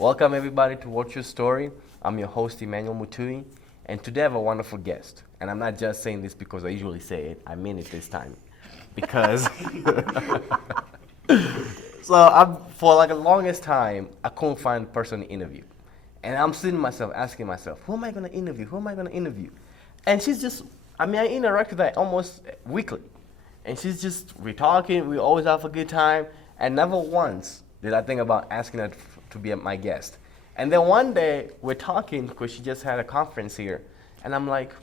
Welcome everybody to What's Your Story. I'm your host Emmanuel Mutui, and today I have a wonderful guest. And I'm not just saying this because I usually say it, I mean it this time. Because for like the longest time, I couldn't find a person to interview. And I'm sitting myself asking myself, who am I gonna interview? Who am I gonna interview? And she's just, I interact with her almost weekly. And she's just, we're talking, we always have a good time. And never once did I think about asking her to be my guest. And then one day we're talking because she just had a conference here. And I'm like,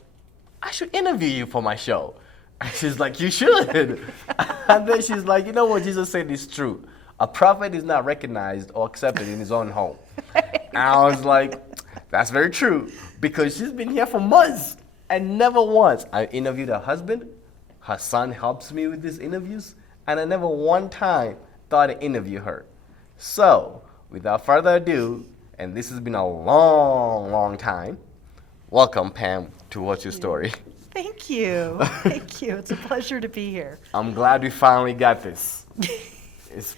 I should interview you for my show. And she's like, you should. And then she's like, you know what Jesus said is true. A prophet is not recognized or accepted in his own home. And I was like, that's very true. Because she's been here for months and never once. I interviewed her husband. Her son helps me with these interviews. And I never one time thought to interview her. So, without further ado, and this has been a long, long time, welcome, Pam, to What's Your Story. Thank you. Thank you. It's a pleasure to be here. I'm glad we finally got this.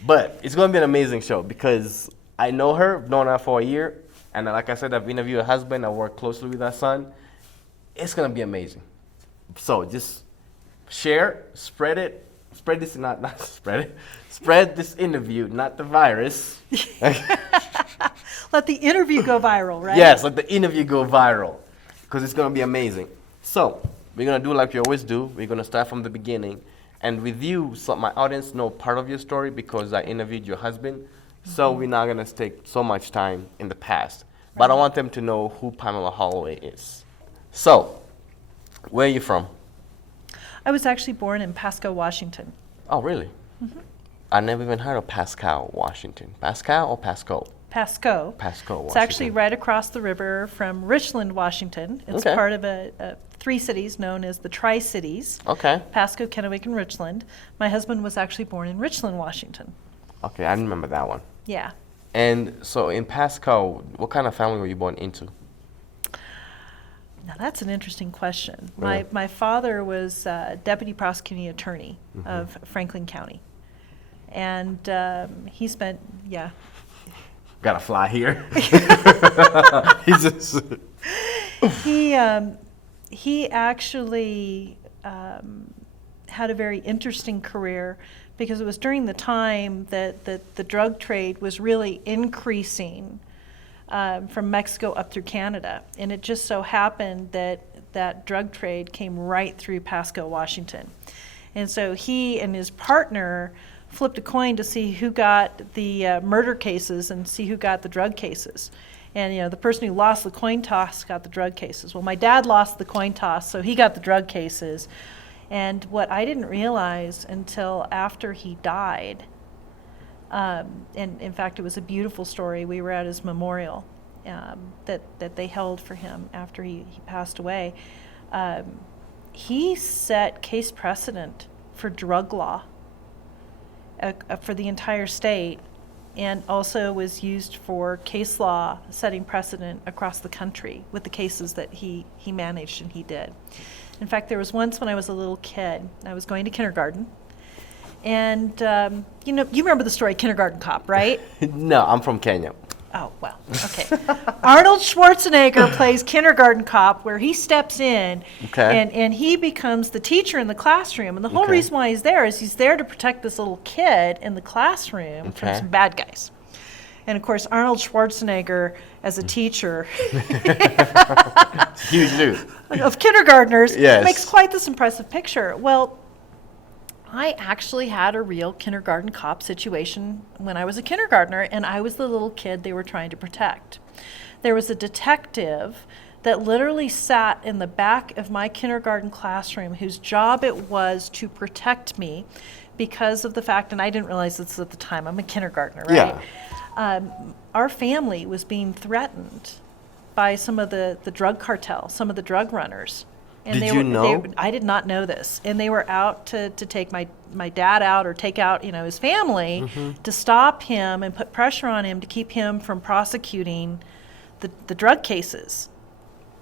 But it's going to be an amazing show because I know her, I've known her for a year, and like I said, I've interviewed her husband, I work closely with her son. It's going to be amazing. So just share, spread this interview, not the virus. Let the interview go viral, right? Yes, let the interview go viral because it's going to be amazing. So we're going to do like we always do. We're going to start from the beginning. And with you, so my audience know part of your story because I interviewed your husband. Mm-hmm. So we're not going to take so much time in the past. Right. But I want them to know who Pamela Holloway is. So, where are you from? I was actually born in Pasco, Washington. Oh, really? Mm-hmm. I never even heard of Pasco, Washington. Pasco or Pasco? Pasco. Pasco, Washington. It's actually right across the river from Richland, Washington. It's part of a 3 cities known as the Tri-Cities. Okay. Pasco, Kennewick, and Richland. My husband was actually born in Richland, Washington. Okay, I remember that one. Yeah. And so in Pasco, what kind of family were you born into? Now that's an interesting question. Yeah. My father was deputy prosecuting attorney of Franklin County. And he spent, Gotta fly here. He actually had a very interesting career because it was during the time that the drug trade was really increasing from Mexico up through Canada. And it just so happened that drug trade came right through Pasco, Washington. And so he and his partner flipped a coin to see who got the murder cases and see who got the drug cases. And the person who lost the coin toss got the drug cases. Well, my dad lost the coin toss, so he got the drug cases. And what I didn't realize until after he died, and in fact it was a beautiful story, we were at his memorial that they held for him after he passed away. He set case precedent for drug law for the entire state, and also was used for case law setting precedent across the country with the cases that he managed and he did. In fact, there was once when I was a little kid, I was going to kindergarten, and you remember the story Kindergarten Cop, right? No, I'm from Kenya. Oh, well, okay. Arnold Schwarzenegger plays Kindergarten Cop, where he steps in and he becomes the teacher in the classroom. And the whole reason why he's there is he's there to protect this little kid in the classroom from some bad guys. And of course, Arnold Schwarzenegger as a teacher Huge news. of kindergartners Yes. makes quite this impressive picture. Well, I actually had a real kindergarten cop situation when I was a kindergartner, and I was the little kid they were trying to protect. There was a detective that literally sat in the back of my kindergarten classroom whose job it was to protect me because of the fact, and I didn't realize this at the time, I'm a kindergartner, right? Yeah. Our family was being threatened by some of the drug cartel, some of the drug runners. And Did you know? I did not know this. And they were out to take my dad out or take out, his family to stop him and put pressure on him to keep him from prosecuting the drug cases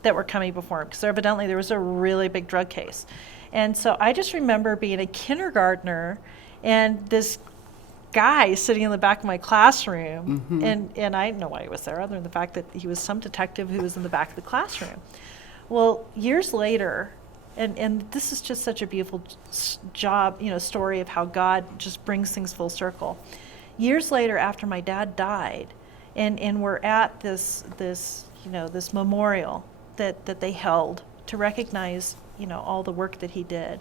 that were coming before him. Because evidently there was a really big drug case. And so I just remember being a kindergartner and this guy sitting in the back of my classroom, and I didn't know why he was there other than the fact that he was some detective who was in the back of the classroom. Well, years later, and this is just such a beautiful story of how God just brings things full circle. Years later, after my dad died, and we're at this memorial that they held to recognize, all the work that he did.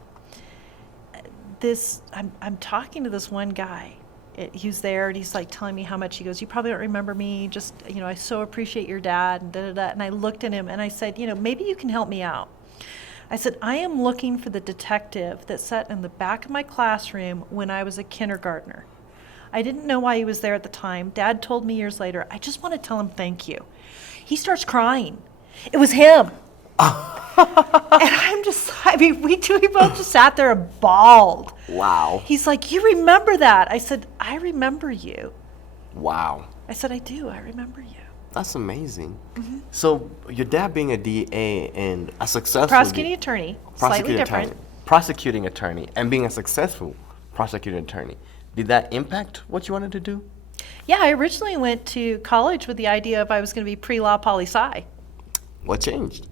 I'm talking to this one guy. He was there, and he's like telling me how much. He goes, "You probably don't remember me. Just, I so appreciate your dad." And da da da. And I looked at him and I said, "Maybe you can help me out." I said, "I am looking for the detective that sat in the back of my classroom when I was a kindergartner. I didn't know why he was there at the time. Dad told me years later. I just want to tell him thank you." He starts crying. It was him. And we both just sat there and bawled. Wow. He's like, "You remember that?" I said, "I remember you." Wow. I said, "I do. I remember you." That's amazing. So your dad being a DA and a successful Prosecuting attorney, slightly different. Prosecuting attorney and being a successful prosecuting attorney, did that impact what you wanted to do? Yeah, I originally went to college with the idea of I was going to be pre-law poli-sci. What changed?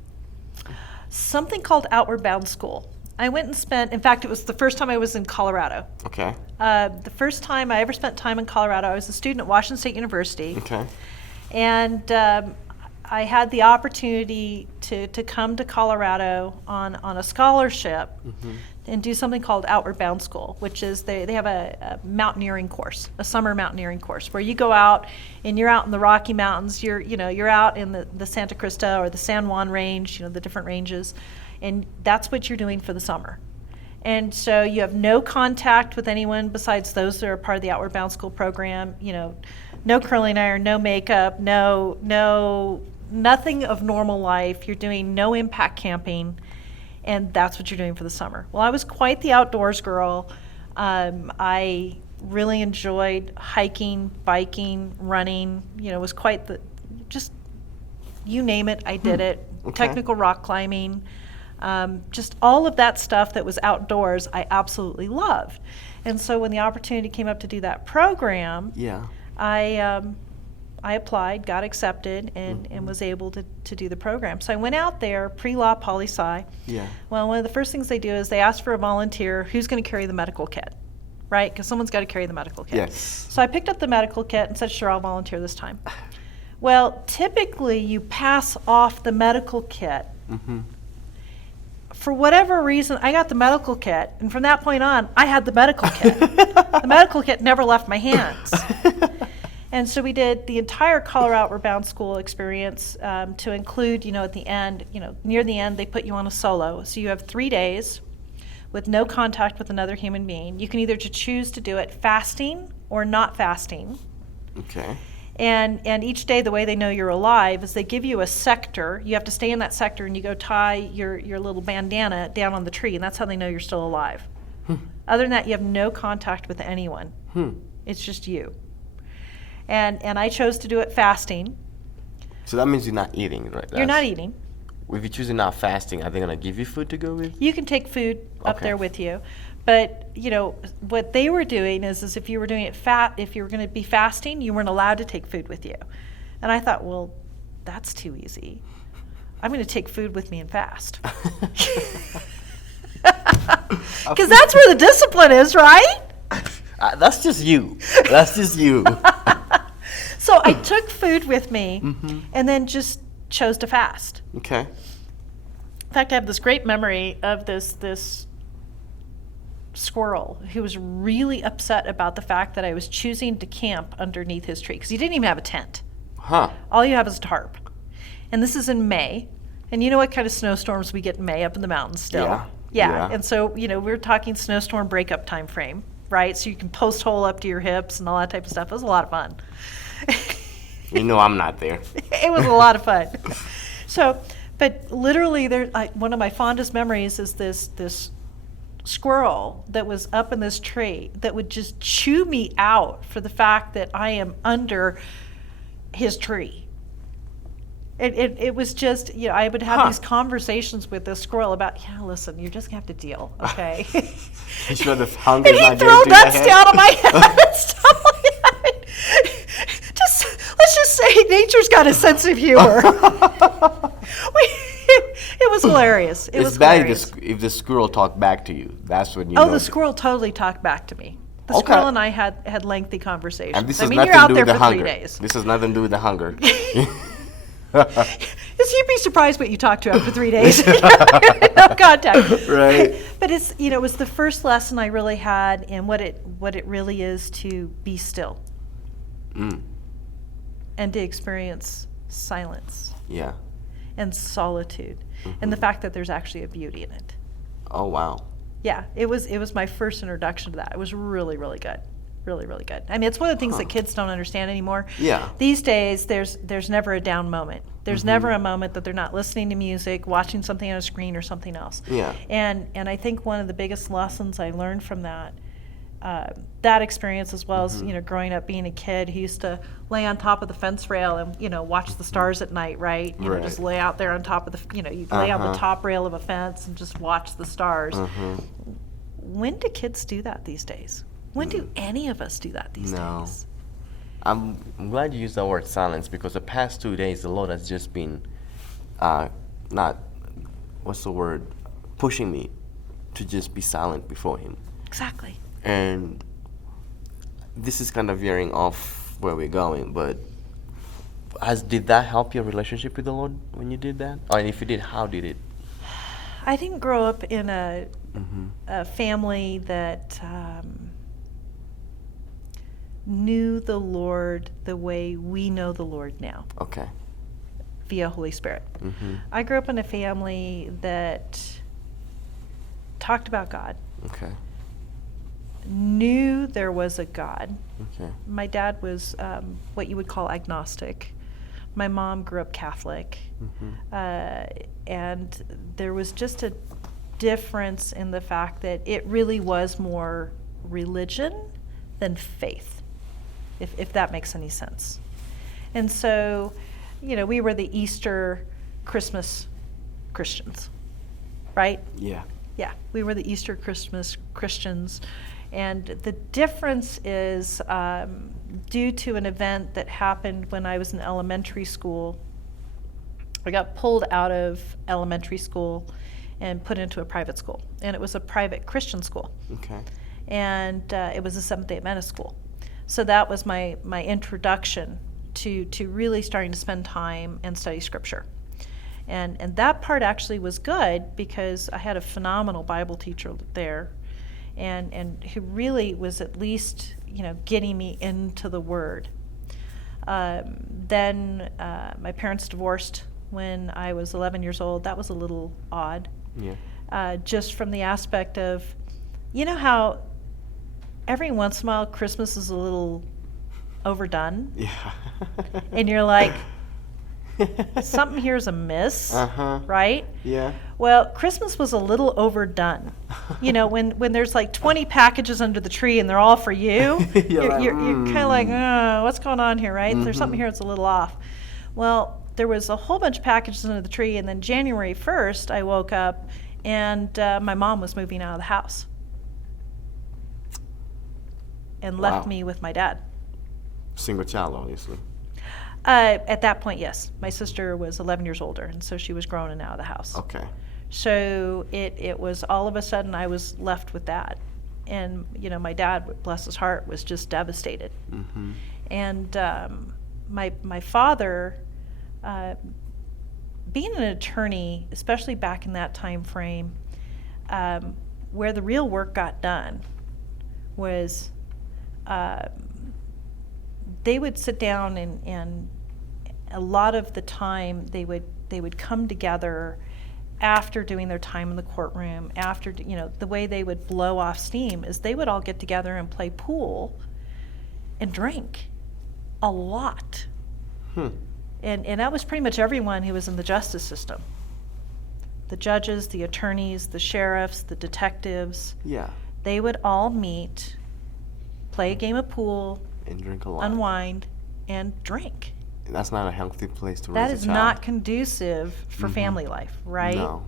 Something called Outward Bound School. I went and spent, in fact, it was the first time I was in Colorado. Okay. The first time I ever spent time in Colorado, I was a student at Washington State University. Okay. And I had the opportunity to come to Colorado on a scholarship and do something called Outward Bound School, which is they have a mountaineering course, a summer mountaineering course, where you go out and you're out in the Rocky Mountains, you're out in the Santa Crista or the San Juan range, the different ranges, and that's what you're doing for the summer. And so you have no contact with anyone besides those that are part of the Outward Bound School program, no curling iron, no makeup, nothing of normal life. You're doing no impact camping, and that's what you're doing for the summer. Well, I was quite the outdoors girl. I really enjoyed hiking, biking, running. Was quite just you name it, I did it. Okay. Technical rock climbing, just all of that stuff that was outdoors, I absolutely loved. And so when the opportunity came up to do that program, I applied, got accepted, and was able to do the program. So I went out there, pre-law, poli-sci. Yeah. Well, one of the first things they do is they ask for a volunteer who's going to carry the medical kit, right? Because someone's got to carry the medical kit. Yes. So I picked up the medical kit and said, "Sure, I'll volunteer this time." Well, typically you pass off the medical kit. For whatever reason, I got the medical kit, and from that point on, I had the medical kit. The medical kit never left my hands. And so we did the entire Colorado Outward Bound School experience to include, at the end, near the end, they put you on a solo. So you have 3 days with no contact with another human being. You can either choose to do it fasting or not fasting. Okay. And each day, the way they know you're alive is they give you a sector. You have to stay in that sector, and you go tie your little bandana down on the tree, and that's how they know you're still alive. Other than that, you have no contact with anyone. It's just you. And I chose to do it fasting. So that means you're not eating, right? You're not eating. If you're choosing not fasting, are they going to give you food to go with? You can take food up there with you. But, what they were doing is if you were doing it if you were going to be fasting, you weren't allowed to take food with you. And I thought, well, that's too easy. I'm going to take food with me and fast. Because that's where the discipline is, right? That's just you. That's just you. So I took food with me and then just chose to fast. Okay. In fact, I have this great memory of this squirrel who was really upset about the fact that I was choosing to camp underneath his tree because he didn't even have a tent. All you have is a tarp. And this is in May. And you know what kind of snowstorms we get in May up in the mountains still? Yeah. And so, we're talking snowstorm breakup time frame, right? So you can post hole up to your hips and all that type of stuff. It was a lot of fun. I'm not there. It was a lot of fun. So, but literally, one of my fondest memories is this squirrel that was up in this tree that would just chew me out for the fact that I am under his tree. It was just, I would have these conversations with this squirrel about, listen, you're just gonna have to deal, okay? He's sure the and he'd throw nuts down on my head and stuff. Nature's got a sense of humor. It was hilarious. It was bad hilarious. if the squirrel talked back to you. That's when you Oh, know the squirrel totally talked back to me. The Okay. squirrel and I had lengthy conversations. And this I has mean, nothing you're out to do there with the for 3 hunger. days. This has nothing to do with the hunger. You'd be surprised what you talk to after 3 days. No contact. Right. But it's, it was the first lesson I really had in what it really is to be still and to experience silence Yeah. and solitude and the fact that there's actually a beauty in it. Oh, wow. Yeah, it was my first introduction to that. It was really, really good. Really, really good. I mean, it's one of the things that kids don't understand anymore. Yeah. These days, there's never a down moment. There's never a moment that they're not listening to music, watching something on a screen or something else. Yeah. And I think one of the biggest lessons I learned from that experience, as well as growing up being a kid who used to lay on top of the fence rail and watch the stars at night, right? Right. Just lay out there on top of the you lay on the top rail of a fence and just watch the stars. When do kids do that these days? When do any of us do that these days? I'm glad you used the word silence, because the past 2 days the Lord has just been pushing me to just be silent before Him. Exactly. And this is kind of veering off where we're going, but did that help your relationship with the Lord when you did that? Or if you did, how did it? I didn't grow up in a family that knew the Lord the way we know the Lord now. Okay. Via Holy Spirit. I grew up in a family that talked about God. Okay. Knew there was a God. Okay. My dad was what you would call agnostic. My mom grew up Catholic. And there was just a difference in the fact that it really was more religion than faith, if that makes any sense. And so, we were the Easter, Christmas Christians, right? Yeah. Yeah, we were the Easter Christmas Christians. And the difference is due to an event that happened when I was in elementary school. I got pulled out of elementary school and put into a private school. And it was a private Christian school. Okay. And it was a Seventh-day Adventist school. So that was my introduction to really starting to spend time and study Scripture. And that part actually was good because I had a phenomenal Bible teacher there, and who really was at least getting me into the Word. Then my parents divorced when I was 11 years old. That was a little odd. Yeah. Just from the aspect of, how every once in a while Christmas is a little overdone. Yeah. And you're like, something here's amiss, right? Yeah. Well, Christmas was a little overdone. When there's like 20 packages under the tree and they're all for you, you're kind of like, oh, what's going on here, right? There's something here that's a little off. Well, there was a whole bunch of packages under the tree, and then January 1st, I woke up and my mom was moving out of the house and left me with my dad. Single child, obviously. At that point, yes. My sister was 11 years older, and so she was grown and out of the house. Okay. So it was all of a sudden I was left with that. And, my dad, bless his heart, was just devastated. And my father, being an attorney, especially back in that time frame, where the real work got done was they would sit down and a lot of the time they would come together after doing their time in the courtroom, after, the way they would blow off steam is they would all get together and play pool and drink a lot. And that was pretty much everyone who was in the justice system. The judges, the attorneys, the sheriffs, the detectives. Yeah. They would all meet, play a game of pool, And drink a lot. unwind, and drink. That's not a healthy place to raise That a is child. not conducive for family life, right? No.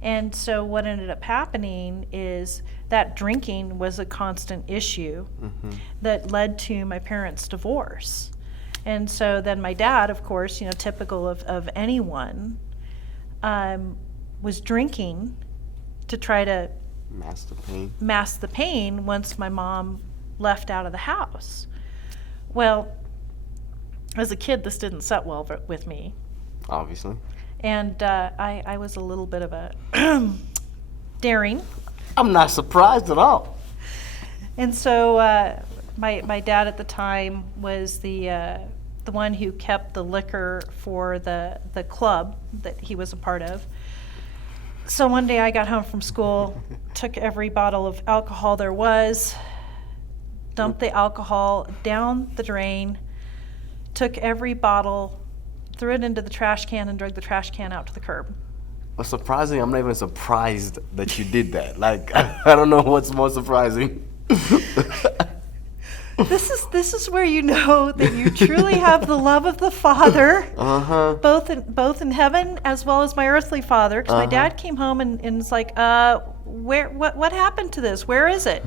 And so what ended up happening is that drinking was a constant issue that led to my parents' divorce. And so then my dad, of course, typical of anyone, was drinking to try to mask the pain once my mom left out of the house. Well, as a kid, this didn't set well with me. Obviously. And I was a little bit of a daring. I'm not surprised at all. And so my dad at the time was the one who kept the liquor for the club that he was a part of. So one day I got home from school, took every bottle of alcohol there was, dumped the alcohol down the drain, took every bottle, threw it into the trash can, and dragged the trash can out to the curb. Well, surprising, I'm not even surprised that you did that. Like, I don't know what's more surprising. This is where you know that you truly have the love of the Father, both in heaven as well as my earthly father. Because my dad came home and was like, what happened to this? Where is it?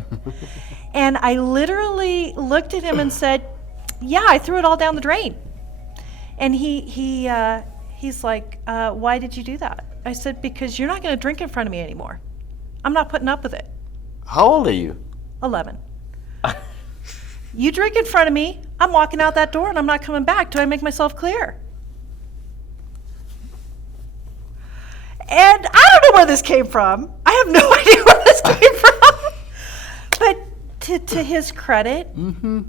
And I literally looked at him and said, yeah, I threw it all down the drain. And he's like, why did you do that? I said, because you're not going to drink in front of me anymore. I'm not putting up with it. How old are you? 11. You drink in front of me, I'm walking out that door and I'm not coming back. Do I make myself clear? And I don't know where this came from. I have no idea where this came from. But to his credit,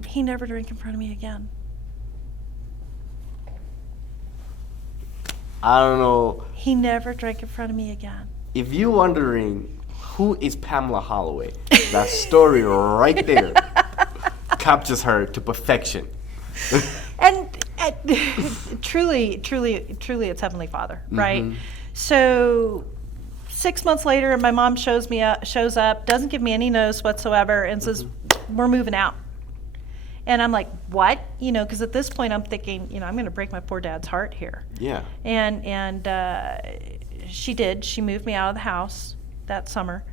he never drank in front of me again. I don't know. He never drank in front of me again. If you're wondering who is Pamela Holloway, that story right there captures her to perfection. and truly, it's Heavenly Father, right? So 6 months later, my mom shows up, doesn't give me any notice whatsoever, and says, we're moving out. And I'm like, what? Because at this point I'm thinking, I'm going to break my poor dad's heart here. Yeah. And she did. She moved me out of the house that summer,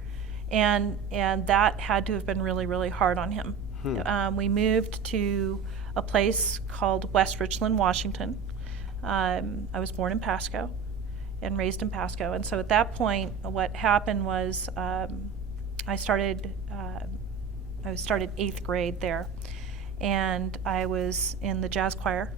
and that had to have been really, really hard on him. We moved to a place called West Richland, Washington. I was born in Pasco and raised in Pasco. And so at that point, what happened was I started 8th grade there. And I was in the jazz choir.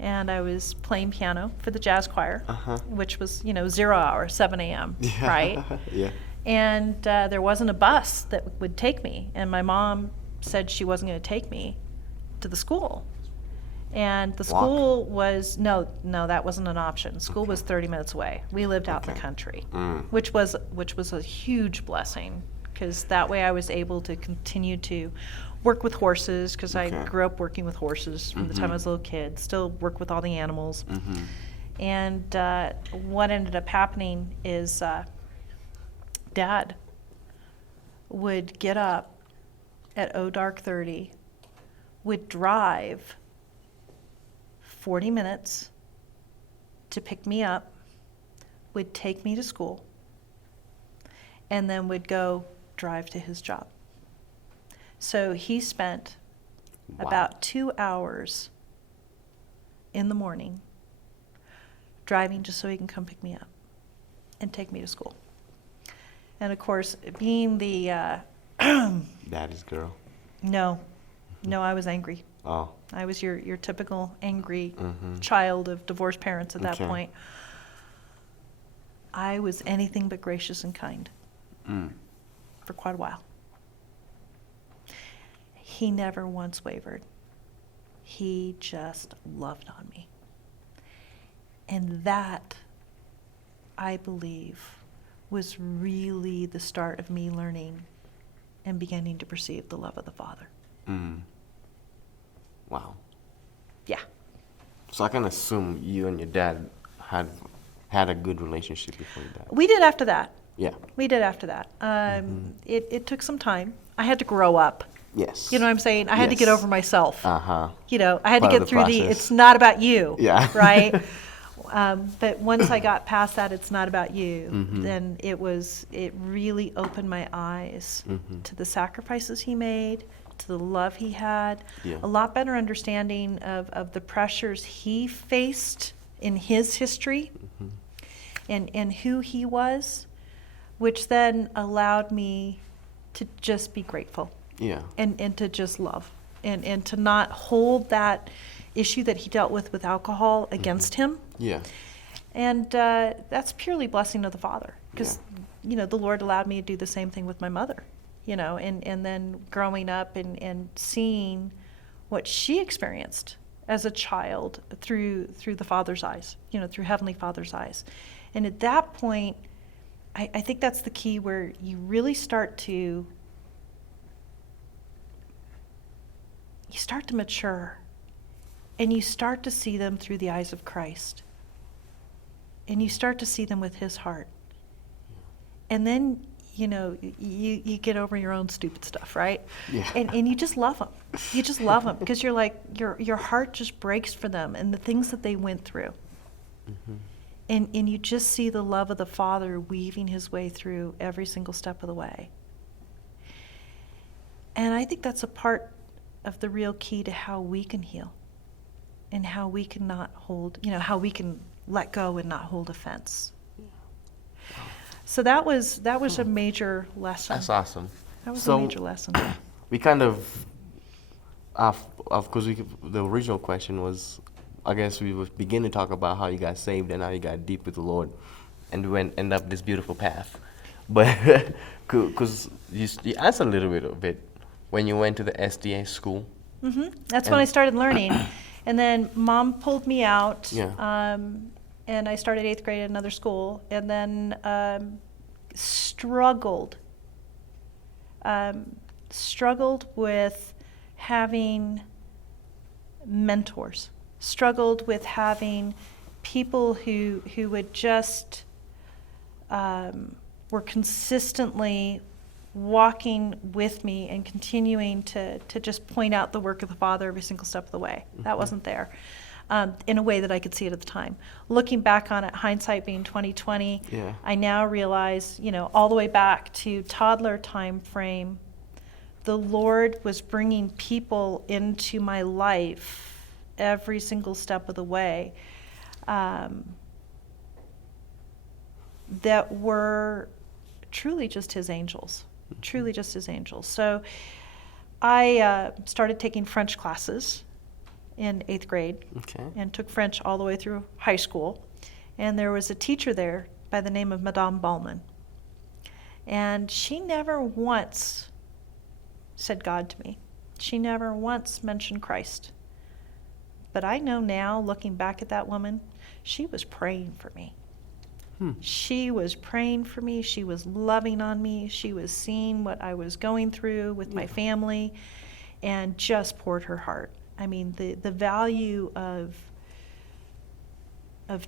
And I was playing piano for the jazz choir, which was, 0 hour, 7 a.m., right? Yeah. And there wasn't a bus that would take me. And my mom said she wasn't going to take me to the school. And the school was, no, that wasn't an option. School was 30 minutes away. We lived out in the country, which was a huge blessing, because that way I was able to continue to work with horses, because I grew up working with horses from the time I was a little kid, still work with all the animals. And what ended up happening is Dad would get up at dark 30, would drive 40 minutes to pick me up, would take me to school, and then would go drive to his job. So he spent about 2 hours in the morning driving just so he can come pick me up and take me to school. And of course, being the Daddy's girl. No, I was angry. Oh. I was your typical angry child of divorced parents at that point. I was anything but gracious and kind for quite a while. He never once wavered. He just loved on me. And that, I believe, was really the start of me learning and beginning to perceive the love of the Father. Wow. Yeah. So I can assume you and your dad had a good relationship before your dad. We did after that. Yeah. We did after that. It took some time. I had to grow up. Yes. You know what I'm saying? I had to get over myself. Uh-huh. I had to get through it's not about you. Yeah. Right? But once I got past that, it's not about you, then it really opened my eyes to the sacrifices he made, to the love he had, Yeah. a lot better understanding of the pressures he faced in his history and who he was, which then allowed me to just be grateful Yeah. and to just love and to not hold that issue that he dealt with alcohol against him. Yeah. And that's purely blessing of the Father, because the Lord allowed me to do the same thing with my mother, and then growing up and seeing what she experienced as a child through the Father's eyes, through Heavenly Father's eyes. And at that point, I think that's the key where you really start to mature, and you start to see them through the eyes of Christ. And you start to see them with his heart. And then, you get over your own stupid stuff, right? Yeah. And you just love them. You just love them because you're like, your heart just breaks for them and the things that they went through. And you just see the love of the Father weaving his way through every single step of the way. And I think that's a part of the real key to how we can heal and how we can not hold, how we can let go and not hold offense. So that was a major lesson. That's awesome. That was a major lesson. We kind of course, the original question was, I guess we would begin to talk about how you got saved and how you got deep with the Lord, and we end up this beautiful path. But because you answered a little bit of it when you went to the SDA school. That's when I started learning, and then Mom pulled me out. Yeah. And I started 8th grade at another school, and then struggled with having mentors, struggled with having people who would just were consistently walking with me and continuing to just point out the work of the Father every single step of the way. That wasn't there. In a way that I could see it at the time. Looking back on it, hindsight being 2020, I now realize, all the way back to toddler time frame, the Lord was bringing people into my life every single step of the way that were truly just his angels, truly just his angels. So I started taking French classes in 8th grade, and took French all the way through high school. And there was a teacher there by the name of Madame Ballman. And she never once said God to me. She never once mentioned Christ. But I know now, looking back at that woman, she was praying for me. She was praying for me. She was loving on me. She was seeing what I was going through with my family and just poured her heart. I mean, the value of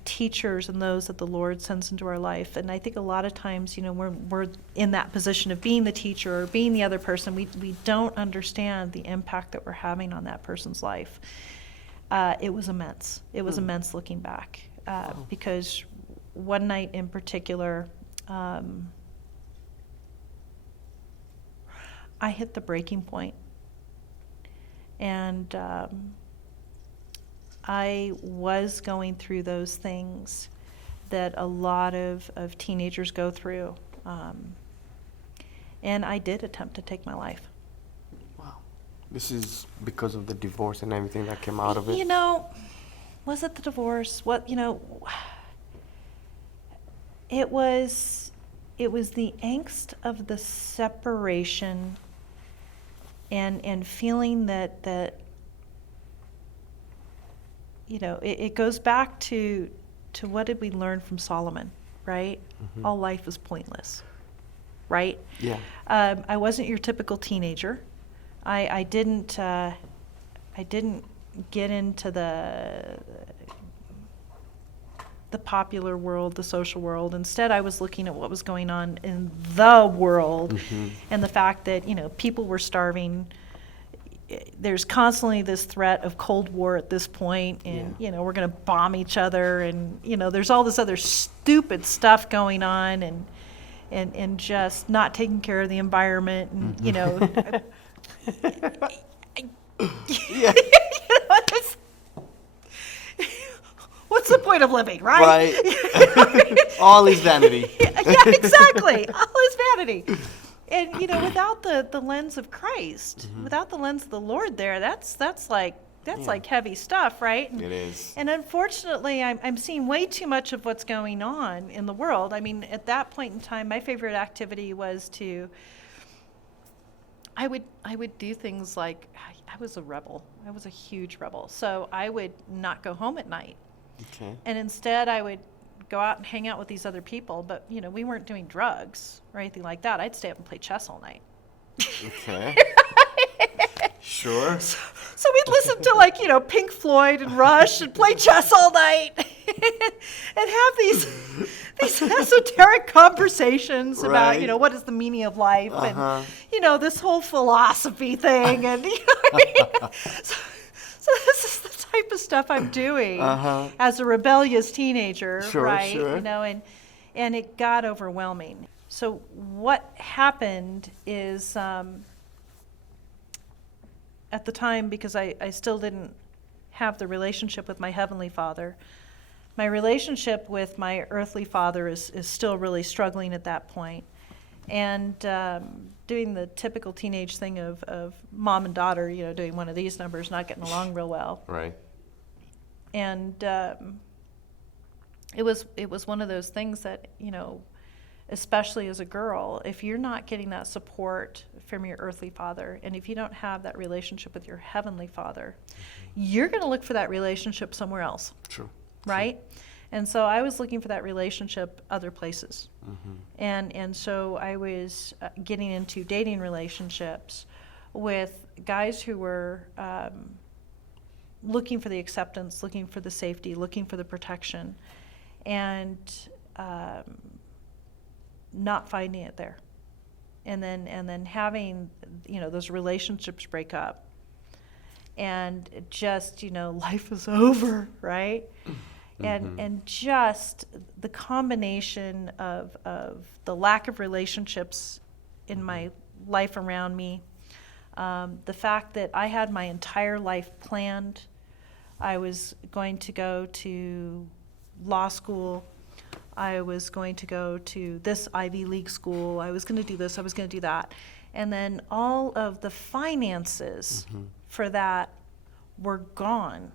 teachers and those that the Lord sends into our life. And I think a lot of times, we're in that position of being the teacher or being the other person. We don't understand the impact that we're having on that person's life. It was immense. It was immense looking back. Because one night in particular, I hit the breaking point. And I was going through those things that a lot of teenagers go through. And I did attempt to take my life. Wow. This is because of the divorce and everything that came out of it? Was it the divorce? It was the angst of the separation and feeling that it goes back to what did we learn from Solomon, right? All life is pointless, right? Yeah. I wasn't your typical teenager. I didn't get into the popular world, the social world. Instead, I was looking at what was going on in the world and the fact that, people were starving. There's constantly this threat of Cold War at this point, and, we're going to bomb each other, and, there's all this other stupid stuff going on, and just not taking care of the environment, and, Yeah. What's the point of living, right? Right. All is vanity. Yeah, exactly. All is vanity. And without the lens of Christ, without the lens of the Lord there, that's like heavy stuff, right? It is. And unfortunately, I'm seeing way too much of what's going on in the world. I mean, at that point in time, my favorite activity was I would do things like, I was a rebel. I was a huge rebel. So I would not go home at night. Okay. And instead I would go out and hang out with these other people. But, we weren't doing drugs or anything like that. I'd stay up and play chess all night. Okay. Sure. So we'd listen to Pink Floyd and Rush and play chess all night and have these esoteric conversations about, Right. what is the meaning of life Uh-huh. and, this whole philosophy thing. And, what I mean? So this is the type of stuff I'm doing as a rebellious teenager, Sure, right? sure. And it got overwhelming. So what happened is, at the time, because I still didn't have the relationship with my Heavenly Father, my relationship with my earthly father is still really struggling at that point. And doing the typical teenage thing of mom and daughter, doing one of these numbers, not getting along real well. Right. And it was one of those things that, especially as a girl, if you're not getting that support from your earthly father, and if you don't have that relationship with your Heavenly Father, you're going to look for that relationship somewhere else. True. Right? And so I was looking for that relationship other places. And so I was getting into dating relationships with guys who were looking for the acceptance, looking for the safety, looking for the protection, and not finding it there. And then having, those relationships break up. And just, life is over, right? And just the combination of the lack of relationships in my life around me, the fact that I had my entire life planned. I was going to go to law school. I was going to go to this Ivy League school. I was going to do this. I was going to do that. And then all of the finances for that were gone.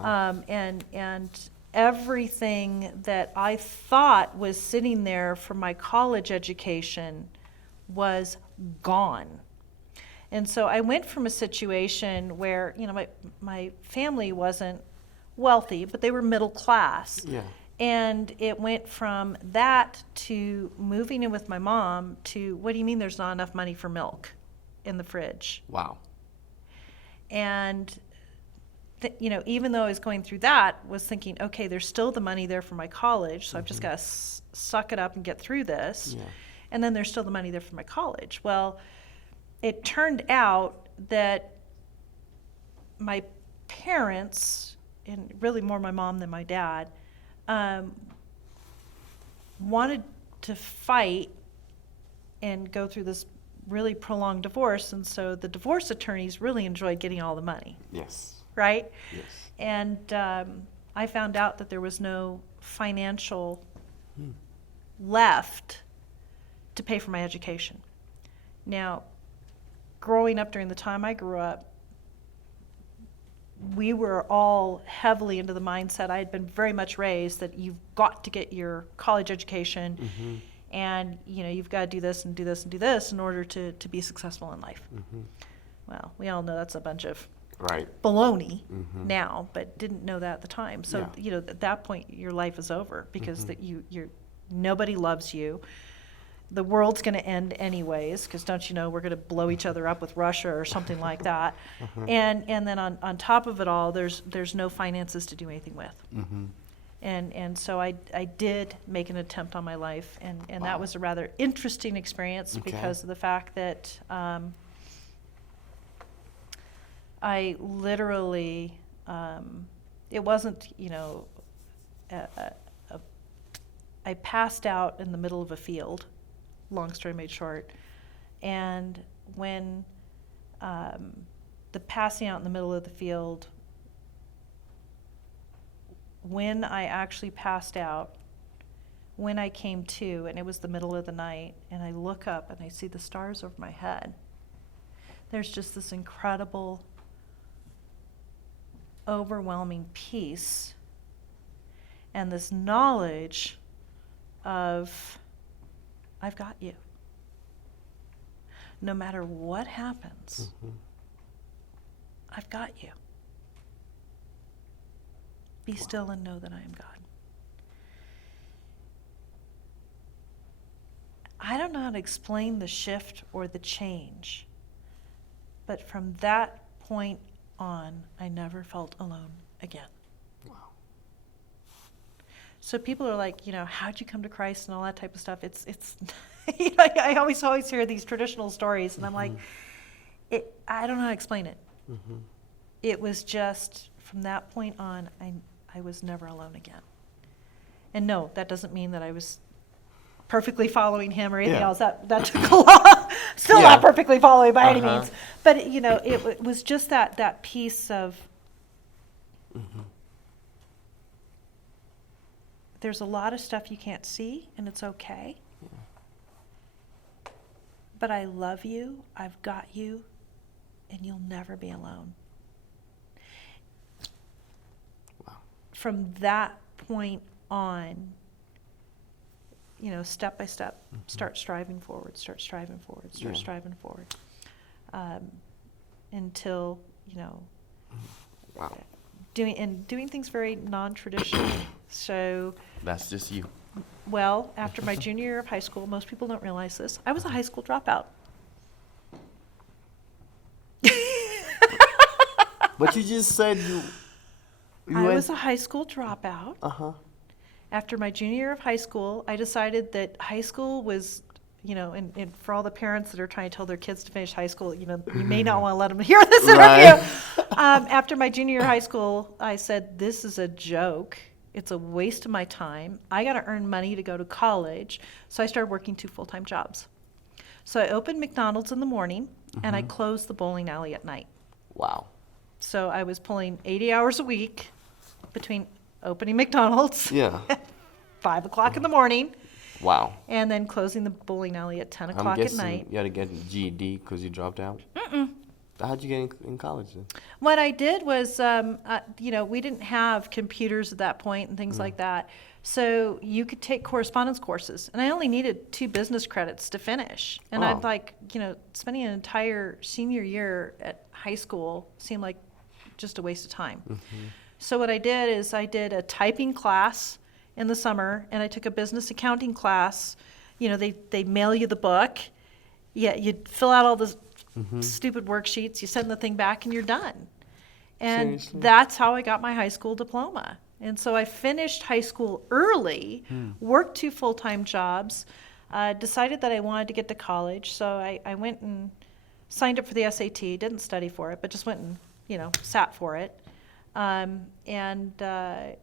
And everything that I thought was sitting there for my college education was gone. And so I went from a situation where, my family wasn't wealthy, but they were middle class. Yeah. And it went from that to moving in with my mom to, what do you mean there's not enough money for milk in the fridge? Wow. And even though I was going through that, was thinking, okay, there's still the money there for my college, so I've just got to suck it up and get through this. Yeah. And then there's still the money there for my college. Well, it turned out that my parents, and really more my mom than my dad, wanted to fight and go through this really prolonged divorce, and so the divorce attorneys really enjoyed getting all the money. Yes. Right? Yes. And I found out that there was no financial left to pay for my education. Now, growing up during the time I grew up, we were all heavily into the mindset. I had been very much raised that you've got to get your college education, and you've got to do this and do this and do this in order to be successful in life. Well, we all know that's a bunch of baloney now, but didn't know that at the time. So at that point, your life is over because that you're nobody loves you. The world's going to end anyways, because don't you know we're going to blow each other up with Russia or something like that. And then on top of it all, there's no finances to do anything with. And so I did make an attempt on my life, and that was a rather interesting experience because of the fact that I literally, it wasn't, I passed out in the middle of a field, long story made short, and when the passing out in the middle of the field, when I actually passed out, when I came to, and it was the middle of the night, and I look up and I see the stars over my head, there's just this incredible, overwhelming peace and this knowledge of, I've got you. No matter what happens, I've got you. Be still and know that I am God. I don't know how to explain the shift or the change, but from that point on, I never felt alone again. Wow. So people are like, how'd you come to Christ and all that type of stuff? It's I always hear these traditional stories, and I'm like, I don't know how to explain it. It was just, from that point on, I was never alone again. And no, that doesn't mean that I was perfectly following him or anything else. That took a lot. Still not perfectly following by any means. But, it was just that piece of, there's a lot of stuff you can't see, and it's okay. But I love you, I've got you, and you'll never be alone. Wow. From that point on, step by step, start striving forward, until, Wow. doing things very non-traditional. So That's just you. well, after my junior year of high school, most people don't realize this, I was a high school dropout. But you just said you I was a high school dropout. After my junior year of high school, I decided that high school was, and for all the parents that are trying to tell their kids to finish high school, you may not want to let them hear this interview. After my junior year of high school, I said, this is a joke. It's a waste of my time. I got to earn money to go to college. So I started working 2 full-time jobs. So I opened McDonald's in the morning, and I closed the bowling alley at night. Wow. So I was pulling 80 hours a week between opening McDonald's at 5 o'clock in the morning. Wow. And then closing the bowling alley at 10 o'clock at night. You had to get a GED because you dropped out? How'd you get in college then? What I did was, we didn't have computers at that point and things like that. So you could take correspondence courses. And I only needed 2 business credits to finish. And I'd spending an entire senior year at high school seemed like just a waste of time. So what I did is I did a typing class in the summer, and I took a business accounting class. They mail you the book. Yeah, you fill out all the stupid worksheets, you send the thing back, and you're done. And Seriously? That's how I got my high school diploma. And so I finished high school early, worked 2 full-time jobs, decided that I wanted to get to college. So I went and signed up for the SAT, didn't study for it, but just went and, sat for it.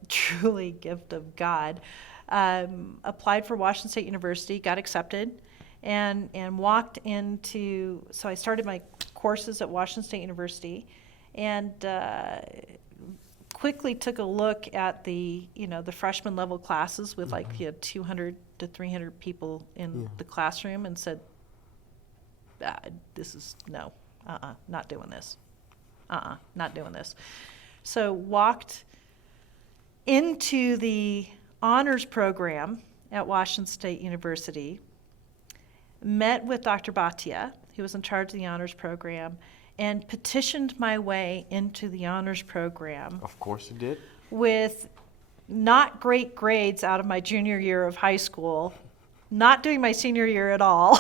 Truly gift of God, applied for Washington State University, got accepted, and walked into, so I started my courses at Washington State University, and quickly took a look at the freshman level classes with 200 to 300 people in the classroom, and said, this is, not doing this. Not doing this. So walked into the honors program at Washington State University, met with Dr. Bhatia, who was in charge of the honors program, and petitioned my way into the honors program. Of course you did. With not great grades out of my junior year of high school, not doing my senior year at all.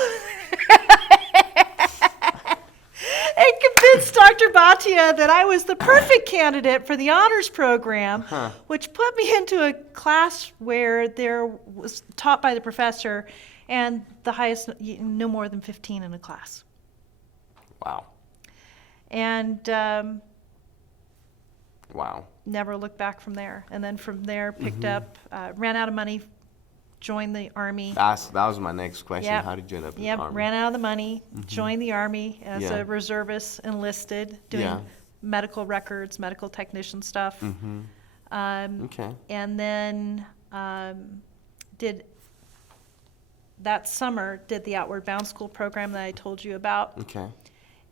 And convinced Dr. Bhatia that I was the perfect candidate for the honors program, which put me into a class where there was taught by the professor, and the highest, no more than 15 in a class. Wow. And wow. Never looked back from there. And then from there, picked up, ran out of money joined the Army. That was my next question. Yep. How did you end up in Yep, the Army? ran out of the money, joined the Army as Yeah. a reservist, enlisted, doing Yeah. medical records, medical technician stuff. Okay. And then that summer did the Outward Bound School program that I told you about. Okay.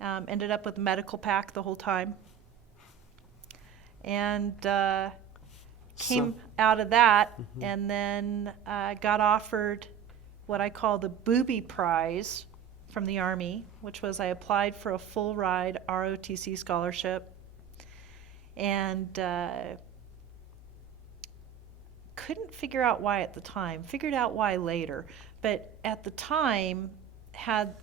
Ended up with a medical pack the whole time. And came out of that and then got offered what I call the booby prize from the Army, which was I applied for a full ride ROTC scholarship and couldn't figure out why at the time, figured out why later, but at the time had,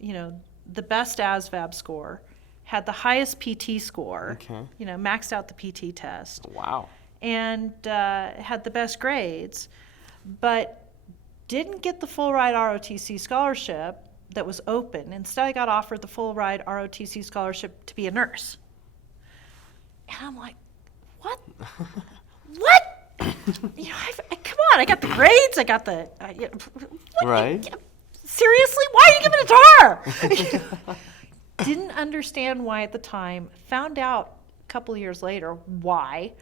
the best ASVAB score, had the highest PT score, Okay. Maxed out the PT test, Wow. and had the best grades, but didn't get the full ride ROTC scholarship that was open. Instead, I got offered the full ride ROTC scholarship to be a nurse. And I'm like, what? What? Come on, I got the grades, I got the, Right. Seriously? Why are you giving it to her? Didn't understand why at the time, found out a couple of years later why.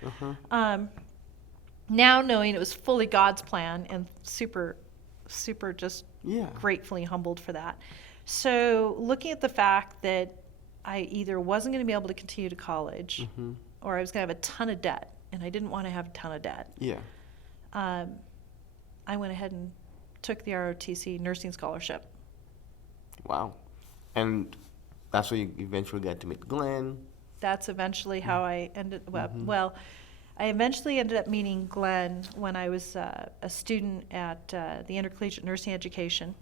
Now knowing it was fully God's plan and super just gratefully humbled for that. So looking at the fact that I either wasn't going to be able to continue to college or I was going to have a ton of debt, and I didn't want to have a ton of debt. Yeah. I went ahead and took the ROTC nursing scholarship. Wow. And that's where you eventually got to meet Glen. That's eventually how I ended, I eventually ended up meeting Glen when I was a student at the Intercollegiate Nursing Education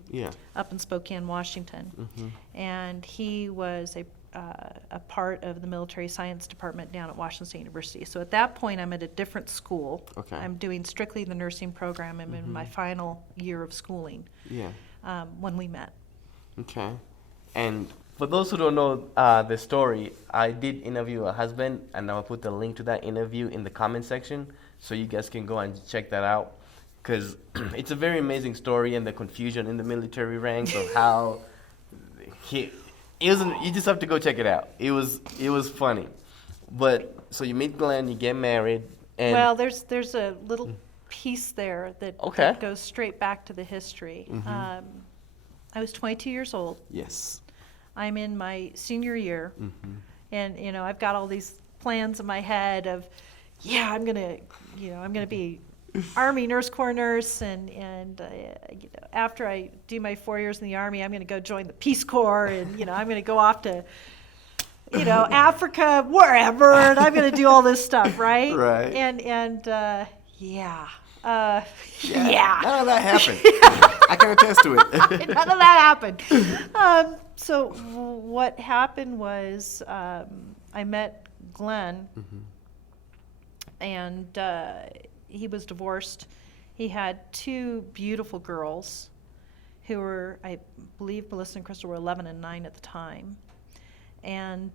up in Spokane, Washington. And he was a part of the military science department down at Washington State University. So at that point, I'm at a different school. Okay. I'm doing strictly the nursing program. I'm in my final year of schooling when we met. Okay. And for those who don't know the story, I did interview her husband, and I'll put the link to that interview in the comment section so you guys can go and check that out, because it's a very amazing story and the confusion in the military ranks of how you just have to go check it out. It was funny. But so you meet Glen, you get married, and well, there's a little piece there that goes straight back to the history. I was 22 years old. Yes. I'm in my senior year, and I've got all these plans in my head of, I'm gonna be Army Nurse Corps nurse, and after I do my 4 years in the Army, I'm gonna go join the Peace Corps, and I'm gonna go off to Africa, wherever, and I'm gonna do all this stuff, right? Right. And None of that happened. I can attest to it. None of that happened. So what happened was I met Glen, and he was divorced. He had two beautiful girls who were, I believe Melissa and Crystal were 11 and 9 at the time. And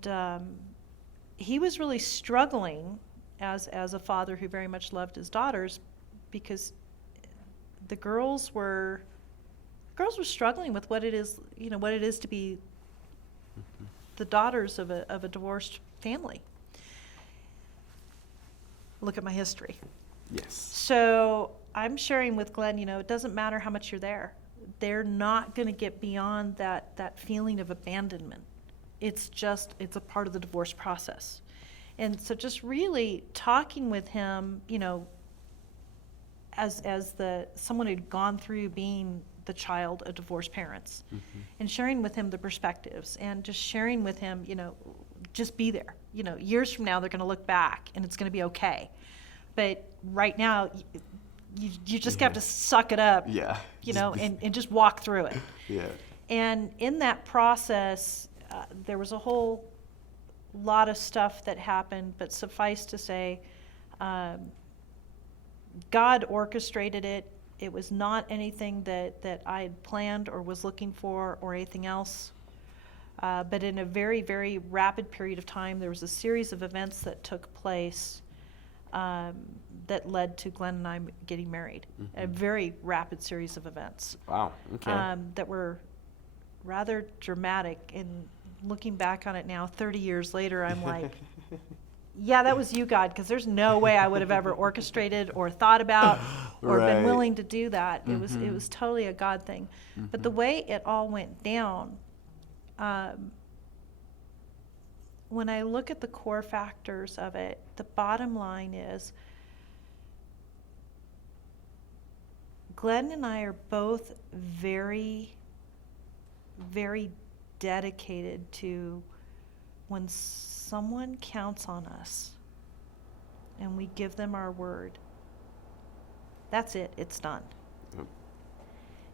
he was really struggling as a father who very much loved his daughters, because the girls were struggling with what it is to be the daughters of a divorced family. Look at my history. Yes. So I'm sharing with Glen, it doesn't matter how much you're there. They're not going to get beyond that feeling of abandonment. It's a part of the divorce process. And so just really talking with him, as someone who'd gone through being the child of divorced parents, and sharing with him the perspectives, and just sharing with him, just be there. Years from now, they're going to look back and it's going to be okay. But right now, you just have to suck it up, and just walk through it. Yeah. And in that process, there was a whole lot of stuff that happened, but suffice to say, God orchestrated it. It was not anything that I had planned or was looking for or anything else. But in a very, very rapid period of time, there was a series of events that took place that led to Glenn and I getting married. A very rapid series of events. Wow. Okay. That were rather dramatic. And looking back on it now, 30 years later, I'm like, yeah, that was you, God, because there's no way I would have ever orchestrated or thought about or been willing to do that. It was totally a God thing. But the way it all went down, when I look at the core factors of it, the bottom line is Glenn and I are both very, very dedicated to when someone counts on us and we give them our word, that's it, it's done. Yep.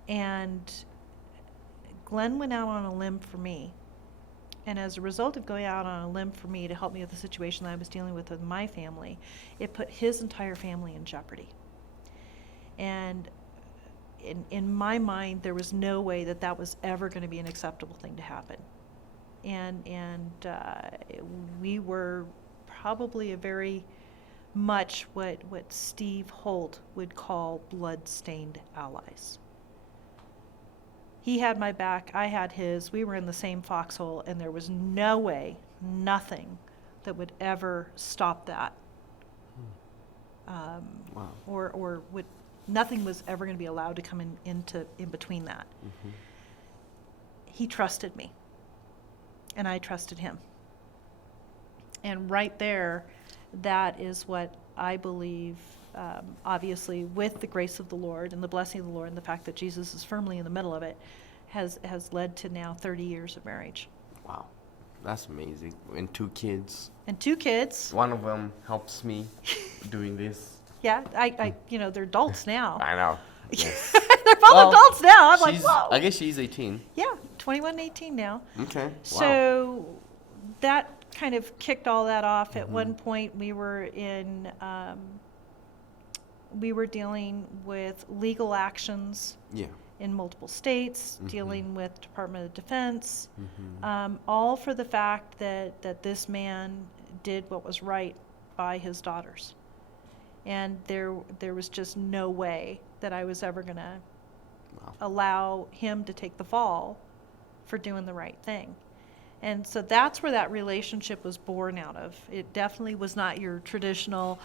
And Glenn went out on a limb for me. And as a result of going out on a limb for me to help me with the situation that I was dealing with my family, it put his entire family in jeopardy. And in my mind, there was no way that that was ever going to be an acceptable thing to happen. And we were probably a very much what Steve Holt would call blood-stained allies. He had my back, I had his, we were in the same foxhole, and there was no way, nothing that would ever stop that. Wow. Or would, nothing was ever going to be allowed to come in between that. Mm-hmm. He trusted me, and I trusted him. And right there, that is what I believe, obviously, with the grace of the Lord and the blessing of the Lord and the fact that Jesus is firmly in the middle of it, has led to now 30 years of marriage. Wow. That's amazing. And 2 kids. And 2 kids. One of them helps me doing this. Yeah, I they're adults now. I know. Yes. They're both adults now. I'm like, whoa. I guess she's 18. Yeah, 21 and 18 now. Okay. Wow. So that kind of kicked all that off. At one point, we were dealing with legal actions. Yeah. In multiple states, dealing with Department of Defense, all for the fact that this man did what was right by his daughters. And there was just no way that I was ever going to allow him to take the fall for doing the right thing. And so that's where that relationship was born out of. It definitely was not your traditional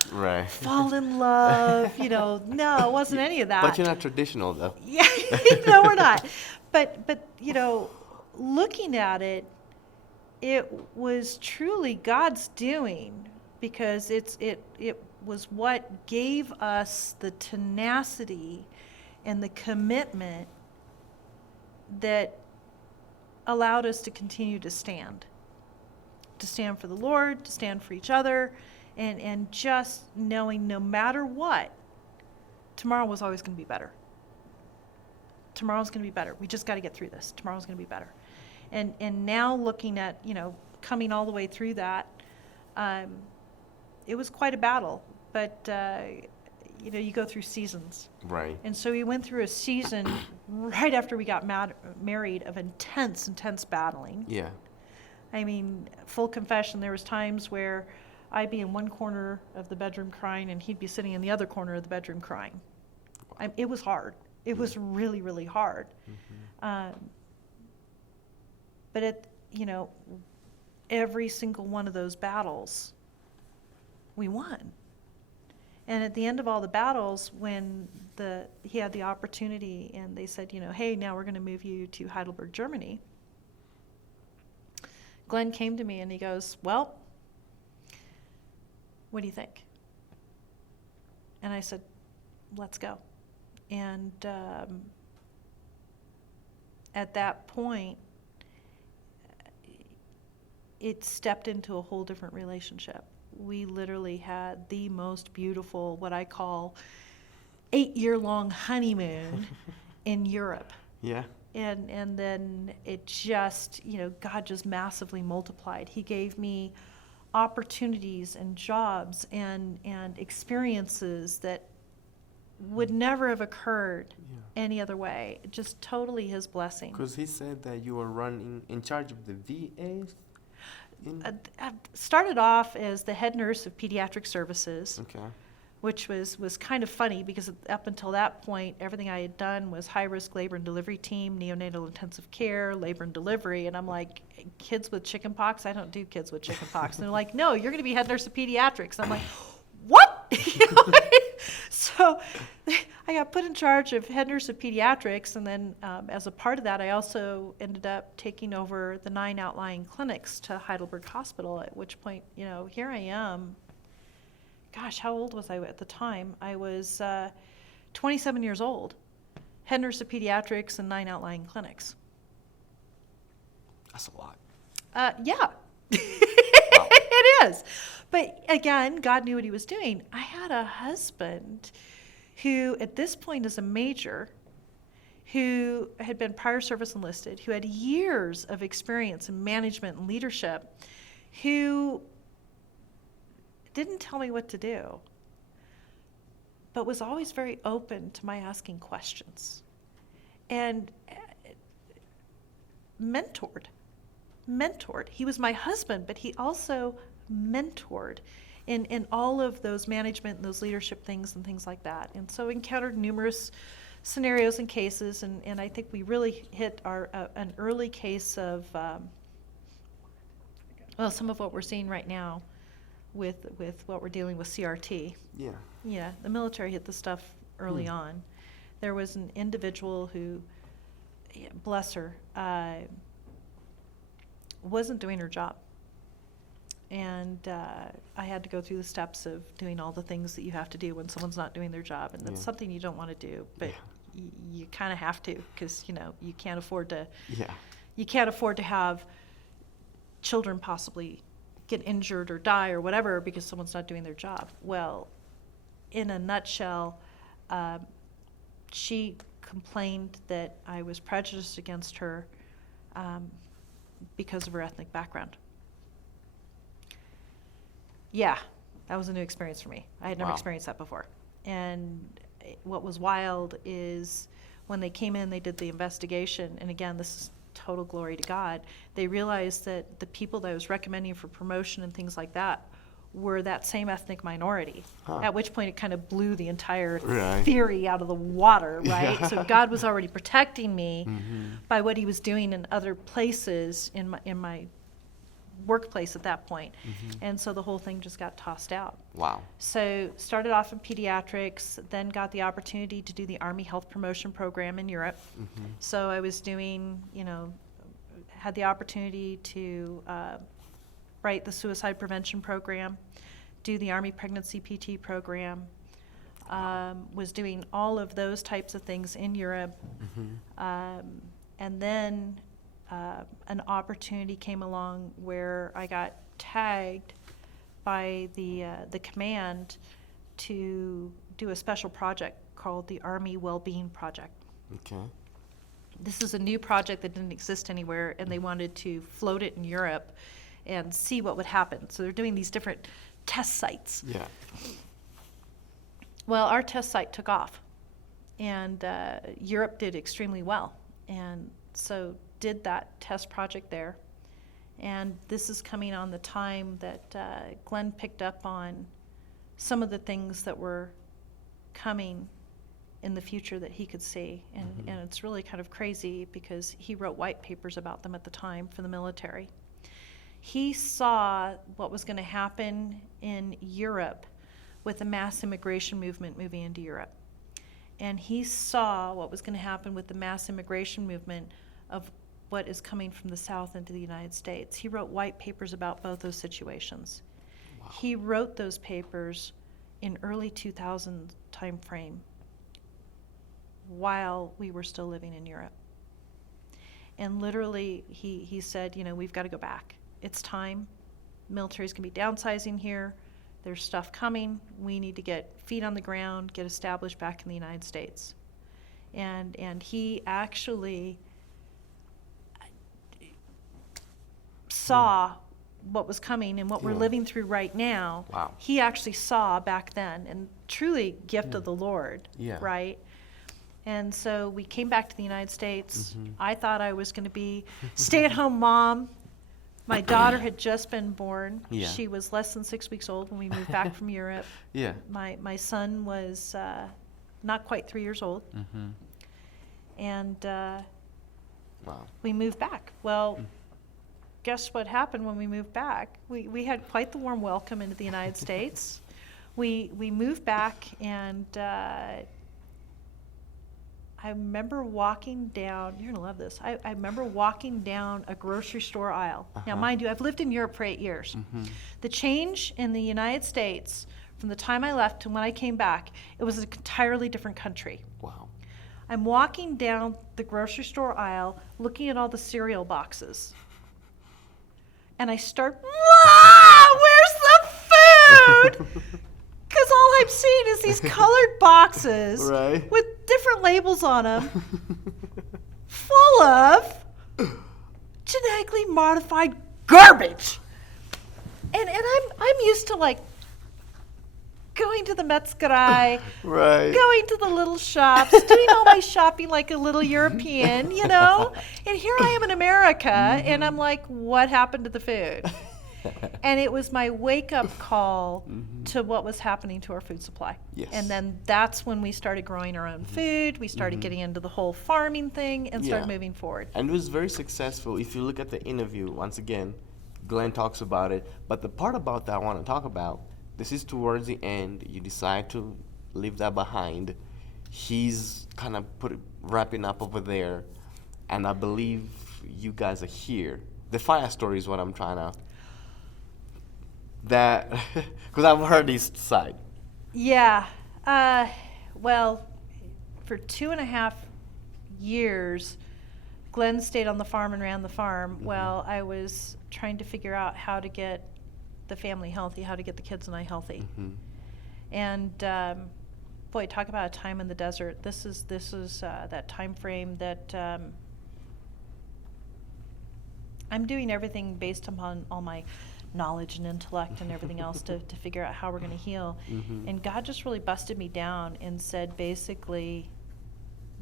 fall in love, no, it wasn't any of that. But you're not traditional, though. Yeah, no, we're not. But looking at it, it was truly God's doing, because it was what gave us the tenacity and the commitment that allowed us to continue to stand for the Lord, to stand for each other, and just knowing no matter what, tomorrow was always going to be better. Tomorrow's going to be better. We just got to get through this. Tomorrow's going to be better. And now looking at, coming all the way through that, it was quite a battle, but you go through seasons. Right. And so we went through a season right after we got married of intense battling. Yeah. I mean, full confession, there was times where I'd be in one corner of the bedroom crying and he'd be sitting in the other corner of the bedroom crying. It was hard. It was really, really hard. But every single one of those battles, we won. And at the end of all the battles, when he had the opportunity and they said, hey, now we're going to move you to Heidelberg, Germany, Glenn came to me and he goes, well, what do you think? And I said, let's go. And at that point, it stepped into a whole different relationship. We literally had the most beautiful, what I call 8-year-long honeymoon in Europe. Yeah. And then it just, God just massively multiplied. He gave me opportunities and jobs and experiences that would never have occurred any other way. Just totally his blessing. Because he said that you were running in charge of the VAs? I started off as the head nurse of pediatric services. Okay. which was kind of funny because up until that point, everything I had done was high-risk labor and delivery team, neonatal intensive care, labor and delivery. And I'm like, kids with chickenpox? I don't do kids with chickenpox. And they're like, no, you're going to be head nurse of pediatrics. I'm like, what? So I got put in charge of head nurse of pediatrics. And then as a part of that, I also ended up taking over the 9 outlying clinics to Heidelberg Hospital, at which point, here I am. Gosh, how old was I at the time? I was 27 years old, head nurse of pediatrics and 9 outlying clinics. That's a lot. Yeah, Wow. it is. But again, God knew what he was doing. I had a husband who at this point is a major, who had been prior service enlisted, who had years of experience in management and leadership, who didn't tell me what to do, but was always very open to my asking questions and mentored. He was my husband, but he also mentored in all of those management and those leadership things and things like that. And so encountered numerous scenarios and cases, and I think we really hit an early case of, some of what we're seeing right now with what we're dealing with CRT. Yeah. Yeah, the military hit the stuff early on. There was an individual who, bless her, wasn't doing her job. And I had to go through the steps of doing all the things that you have to do when someone's not doing their job. And that's something you don't want to do, but you kind of have to, because, you can't afford to. Yeah. You can't afford to have children possibly get injured or die or whatever because someone's not doing their job. Well, in a nutshell, she complained that I was prejudiced against her because of her ethnic background. Yeah, that was a new experience for me. I had never experienced that before. And what was wild is when they came in, they did the investigation, and again, this is total glory to God, they realized that the people that I was recommending for promotion and things like that were that same ethnic minority, at which point it kind of blew the entire theory out of the water, right? Yeah. So God was already protecting me by what he was doing in other places in my workplace at that point. And so the whole thing just got tossed out. Wow. So started off in pediatrics, then got the opportunity to do the Army Health Promotion Program in Europe. So I was doing, had the opportunity to write the suicide prevention program, do the Army Pregnancy PT program, was doing all of those types of things in Europe. And then an opportunity came along where I got tagged by the command to do a special project called the Army Wellbeing Project. Okay. This is a new project that didn't exist anywhere, and they wanted to float it in Europe and see what would happen. So they're doing these different test sites. Yeah. Well, our test site took off, and Europe did extremely well. And so did that test project there. And this is coming on the time that Glen picked up on some of the things that were coming in the future that he could see. And it's really kind of crazy because he wrote white papers about them at the time for the military. He saw what was going to happen in Europe with the mass immigration movement moving into Europe. And he saw what was going to happen with the mass immigration movement of what is coming from the South into the United States. He wrote white papers about both those situations. Wow. He wrote those papers in early 2000 time frame while we were still living in Europe. And literally he said, we've got to go back. It's time. Military's going to be downsizing here. There's stuff coming. We need to get feet on the ground, get established back in the United States. And he actually saw what was coming and what we're living through right now. Wow. He actually saw back then, and truly gift of the Lord, right? And so we came back to the United States. I thought I was going to be stay-at-home mom, My daughter had just been born. Yeah. She was less than 6 weeks old when we moved back from Europe. Yeah. My son was not quite 3 years old. Mm-hmm. And Wow. we moved back. Well, guess what happened when we moved back? We had quite the warm welcome into the United States. We moved back, and I remember walking down, you're gonna love this, I remember walking down a grocery store aisle. Now, mind you, I've lived in Europe for 8 years. Mm-hmm. The change in the United States from the time I left to when I came back, it was an entirely different country. Wow. I'm walking down the grocery store aisle, looking at all the cereal boxes. And I start, where's the food? Because all I'm seeing is these colored boxes Right. with different labels on them, full of genetically modified garbage. And I'm used to like going to the Metzgerei, Right. going to the little shops, doing all my shopping like a little European, you know? And here I am in America, and I'm like, what happened to the food? And it was my wake-up call to what was happening to our food supply. Yes. And then that's when we started growing our own food. We started getting into the whole farming thing and started Yeah. moving forward. And it was very successful. If you look at the interview, once again, Glenn talks about it. But the part about that I want to talk about, this is towards the end. You decide to leave that behind. He's kind of wrapping up over there. And I believe you guys are here. The fire story is what I'm trying to... That... Because I've heard this side. Yeah. Well, for 2.5 years, Glenn stayed on the farm and ran the farm while I was trying to figure out how to get the family healthy, how to get the kids and I healthy. And boy, talk about a time in the desert. This is that time frame that I'm doing everything based upon all my knowledge and intellect and everything else to figure out how we're going to heal. And God just really busted me down and said, basically,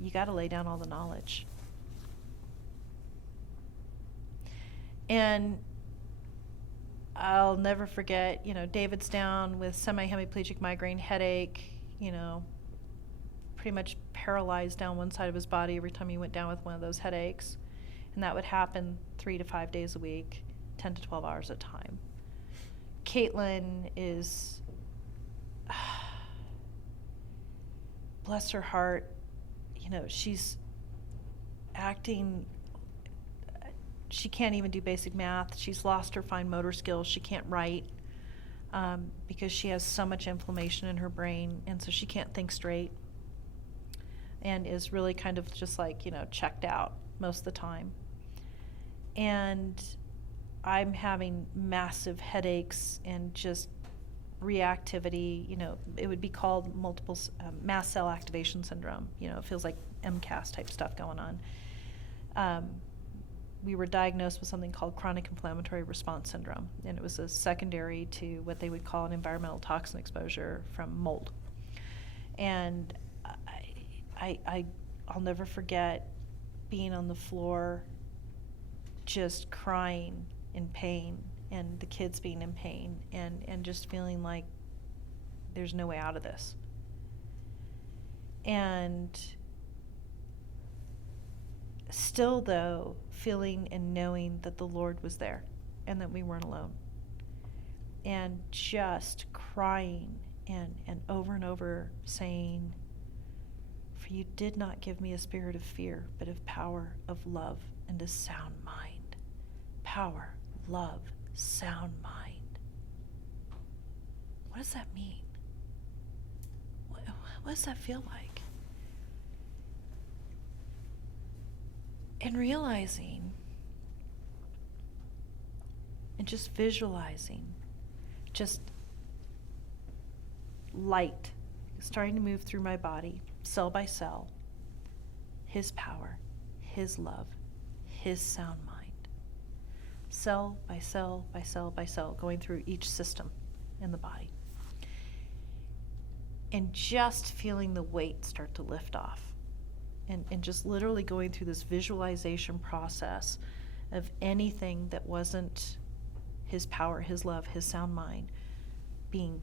you got to lay down all the knowledge. And I'll never forget, David's down with semi-hemiplegic migraine headache, pretty much paralyzed down one side of his body every time he went down with one of those headaches. And that would happen 3 to 5 days a week, 10 to 12 hours at a time. Caitlin is, bless her heart, she's acting, she can't even do basic math. She's lost her fine motor skills. She can't write because she has so much inflammation in her brain, and so she can't think straight and is really kind of just like, checked out most of the time. And I'm having massive headaches and just reactivity. It would be called multiple mast cell activation syndrome. It feels like MCAS type stuff going on. We were diagnosed with something called chronic inflammatory response syndrome, and it was a secondary to what they would call an environmental toxin exposure from mold. And I'll never forget being on the floor just crying in pain, and the kids being in pain, and just feeling like there's no way out of this. And still, though, feeling and knowing that the Lord was there and that we weren't alone. And just crying and over saying, "For you did not give me a spirit of fear, but of power, of love, and a sound mind." Power, love, sound mind. What does that mean? What does that feel like? And realizing and just visualizing just light starting to move through my body, cell by cell, His power, His love, His sound mind. Cell by cell by cell by cell, going through each system in the body. And just feeling the weight start to lift off. And just literally going through this visualization process of anything that wasn't his power, his love, his sound mind being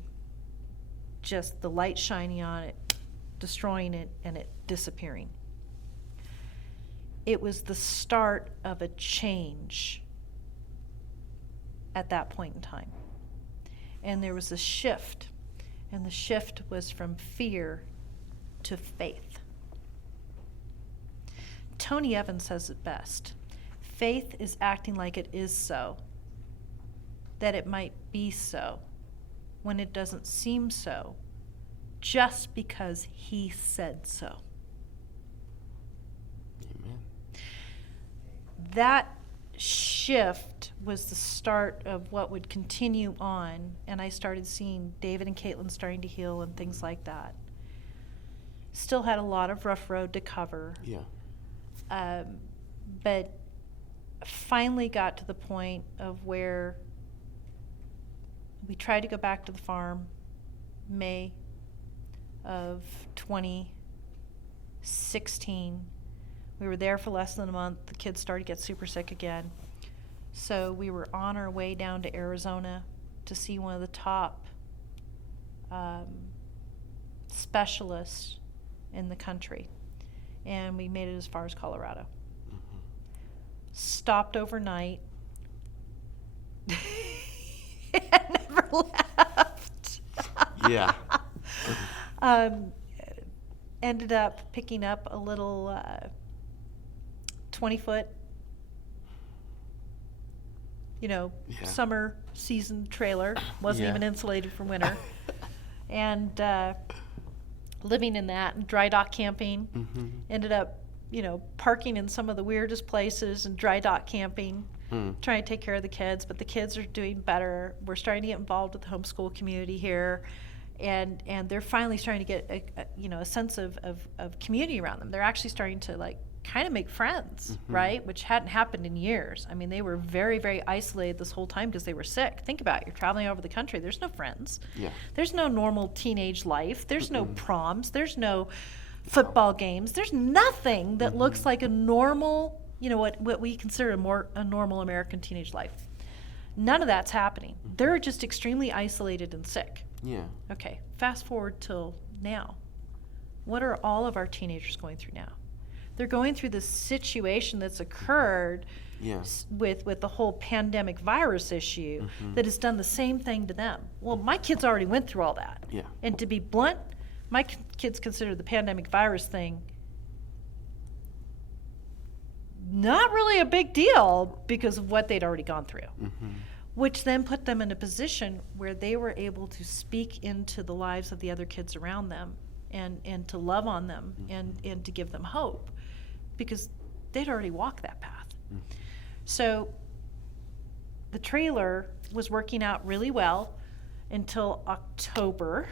just the light shining on it, destroying it, and it disappearing. It was the start of a change at that point in time. And there was a shift, and the shift was from fear to faith. Tony Evans says it best. Faith is acting like it is so, that it might be so, when it doesn't seem so, just because he said so. Amen. That shift was the start of what would continue on, and I started seeing David and Caitlin starting to heal and things like that. Still had a lot of rough road to cover. Yeah. But finally got to the point of where we tried to go back to the farm May of 2016. We were there for less than a month. The kids started to get super sick again. So we were on our way down to Arizona to see one of the top specialists in the country. And we made it as far as Colorado. Mm-hmm. Stopped overnight. And never left. Yeah. Ended up picking up a little 20-foot, summer season trailer. Wasn't even insulated from winter. And living in that and dry dock camping. Mm-hmm. Ended up, parking in some of the weirdest places and dry dock camping. Trying to take care of the kids, but the kids are doing better. We're starting to get involved with the homeschool community here, and they're finally starting to get a sense of community around them. They're actually starting to kind of make friends, right? Which hadn't happened in years. I mean, they were very, very isolated this whole time because they were sick. Think about it. You're traveling over the country. There's no friends. Yeah. There's no normal teenage life. There's no proms. There's no football games. There's nothing that looks like a normal, what we consider a normal American teenage life. None of that's happening. They're just extremely isolated and sick. Yeah. Okay, fast forward till now. What are all of our teenagers going through now? They're going through this situation that's occurred with the whole pandemic virus issue that has done the same thing to them. Well, my kids already went through all that. Yeah. And to be blunt, my kids consider the pandemic virus thing not really a big deal because of what they'd already gone through, which then put them in a position where they were able to speak into the lives of the other kids around them and to love on them and to give them hope because they'd already walked that path. So the trailer was working out really well until October,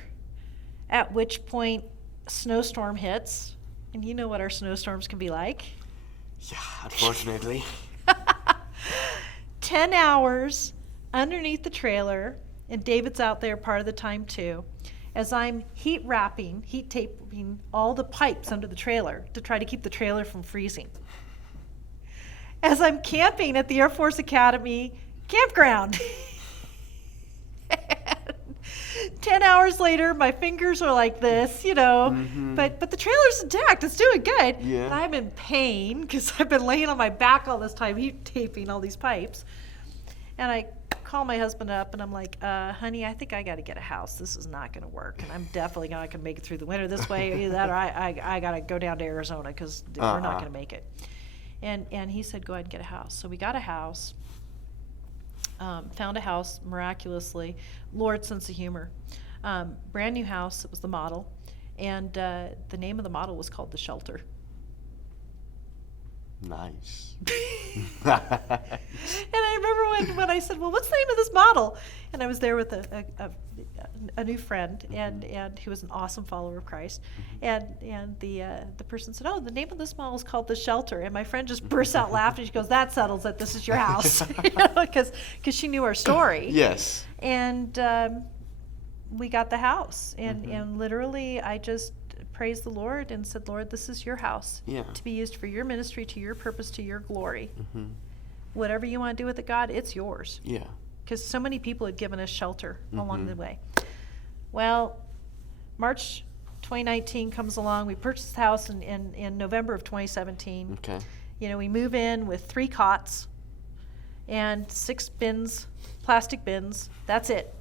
at which point snowstorm hits, and you know what our snowstorms can be like. Yeah, unfortunately. 10 hours underneath the trailer, and David's out there part of the time too, as I'm heat taping all the pipes under the trailer to try to keep the trailer from freezing. As I'm camping at the Air Force Academy campground. 10 hours later, my fingers are like this, but the trailer's intact. It's doing good. Yeah. And I'm in pain because I've been laying on my back all this time, heat taping all these pipes. And I call my husband up and I'm like, honey, I think I got to get a house. This is not going to work. And I'm definitely not going to make it through the winter this way. Either that or I got to go down to Arizona because we're not going to make it. And he said, go ahead and get a house. So we got a house. Found a house miraculously. Lord's sense of humor. Brand new house. It was the model. And the name of the model was called The Shelter. Nice. And I remember when I said, well, what's the name of this model? And I was there with a new friend and who was an awesome follower of Christ. And the person said, oh, the name of this model is called The Shelter. And my friend just burst out laughing. She goes, that settles it. This is your house. Because she knew our story. Yes. And we got the house. And literally I just praised the Lord and said, Lord, this is your house to be used for your ministry, to your purpose, to your glory. whatever you want to do with it, God, it's yours. Yeah. Because so many people had given us shelter along the Mhm. way. Well, March 2019 comes along. We purchased the house in November of 2017. Okay. You know, we move in with 3 cots and 6 bins, plastic bins. That's it.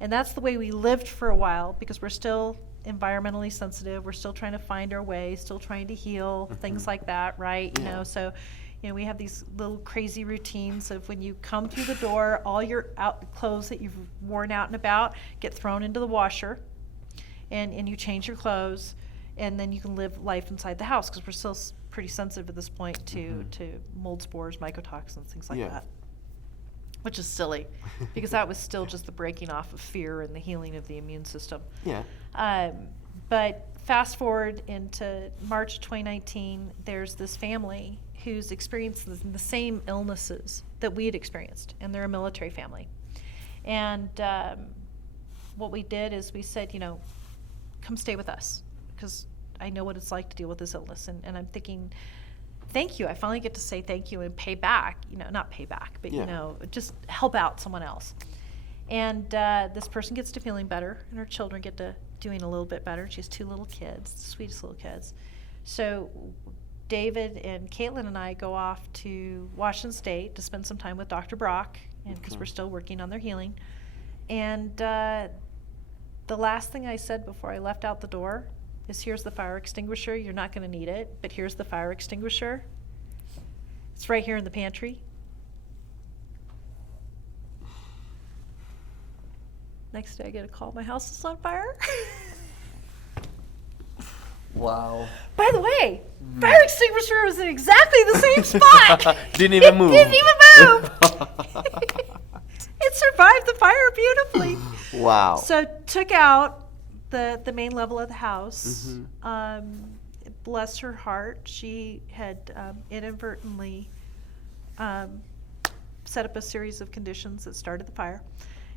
And that's the way we lived for a while, because we're still environmentally sensitive. We're still trying to find our way, still trying to heal, things like that, right? You Yeah. know, so, you know, we have these little crazy routines of when you come through the door, all your clothes that you've worn out and about get thrown into the washer, and you change your clothes, and then you can live life inside the house, because we're still pretty sensitive at this point to mold spores, mycotoxins, things like Yeah. that. Which is silly, because that was still just the breaking off of fear and the healing of the immune system. Yeah. But fast forward into March 2019, there's this family who's experienced the same illnesses that we had experienced, and they're a military family. And what we did is we said, you know, come stay with us, because I know what it's like to deal with this illness. And I'm thinking, thank you. I finally get to say thank you and pay back, you know, not pay back, but, Yeah. you know, just help out someone else. And this person gets to feeling better, and her children get to doing a little bit better. She has 2 little kids, the sweetest little kids. So David and Caitlin and I go off to Washington State to spend some time with Dr. Brock, and because we're still working on their healing. And the last thing I said before I left out the door is, here's the fire extinguisher. You're not going to need it, but here's the fire extinguisher. It's right here in the pantry. Next day I get a call, my house is on fire. Wow. By the way, fire extinguisher was in exactly the same spot. Didn't even move. Didn't even move. It survived the fire beautifully. Wow. So took out the main level of the house. Bless her heart, she had inadvertently set up a series of conditions that started the fire,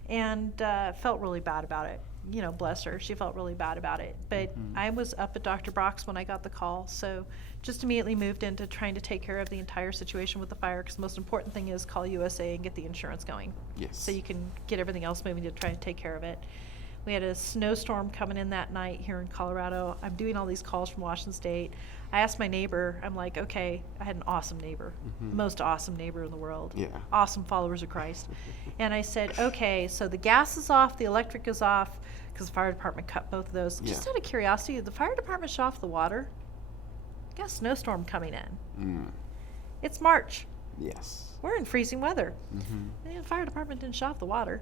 and felt really bad about it. You know, bless her, she felt really bad about it. But I was up at Dr. Brock's when I got the call, so just immediately moved into trying to take care of the entire situation with the fire, because the most important thing is call USA and get the insurance going. Yes. So you can get everything else moving to try and take care of it. We had a snowstorm coming in that night here in Colorado. I'm doing all these calls from Washington State. I asked my neighbor, I'm like, okay, I had an awesome neighbor, most awesome neighbor in the world, Yeah. awesome followers of Christ. And I said, okay, so the gas is off, the electric is off, because the fire department cut both of those. Just Yeah. out of curiosity, did the fire department shut off the water? Got a snowstorm coming in. It's March. Yes. We're in freezing weather. The fire department didn't shut off the water.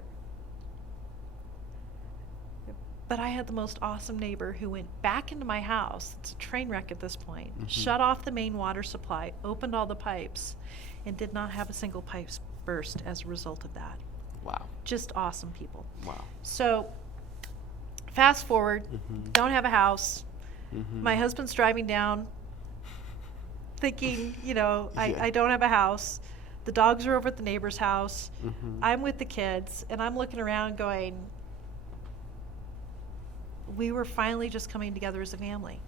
But I had the most awesome neighbor who went back into my house. It's a train wreck at this point. Shut off the main water supply, opened all the pipes, and did not have a single pipe burst as a result of that. Wow. Just awesome people. Wow. So fast forward, don't have a house. My husband's driving down thinking, you know, Yeah. I don't have a house. The dogs are over at the neighbor's house. I'm with the kids, and I'm looking around going, we were finally just coming together as a family.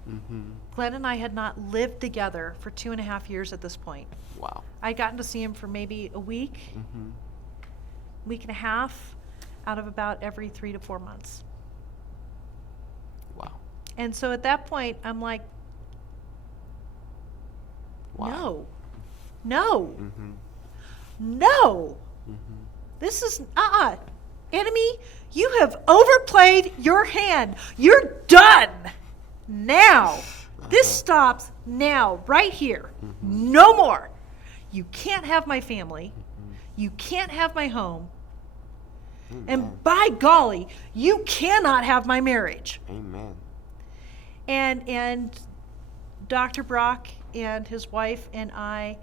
Glenn and I had not lived together for 2.5 years at this point. Wow. I'd gotten to see him for maybe a week, week and a half, out of about every 3 to 4 months. Wow. And so at that point, I'm like, Wow. no, no. This is, enemy, you have overplayed your hand. You're done. Now. This stops now, right here. No more. You can't have my family. You can't have my home. And by golly, you cannot have my marriage. Amen. And Dr. Brock and his wife and I,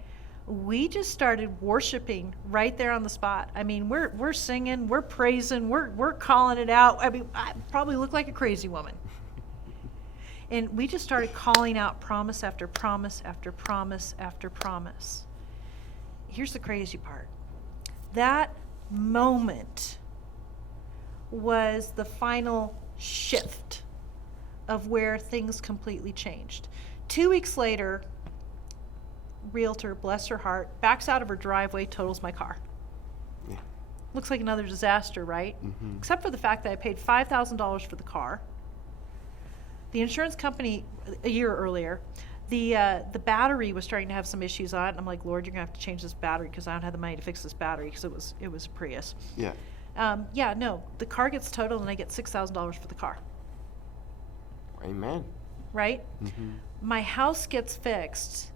we just started worshiping right there on the spot. I mean, we're singing, we're praising, we're calling it out. I mean, I probably look like a crazy woman. And we just started calling out promise after promise after promise after promise. Here's the crazy part. That moment was the final shift of where things completely changed. 2 weeks later, realtor, bless her heart, backs out of her driveway, totals my car. Yeah. Looks like another disaster, right? Mm-hmm. Except for the fact that I paid $5,000 for the car. The insurance company, a year earlier, the battery was starting to have some issues on it. And I'm like, Lord, you're gonna have to change this battery because I don't have the money to fix this battery because it was a Prius. Yeah. No, the car gets totaled and I get $6,000 for the car. Amen. Right? Mm-hmm. My house gets fixed.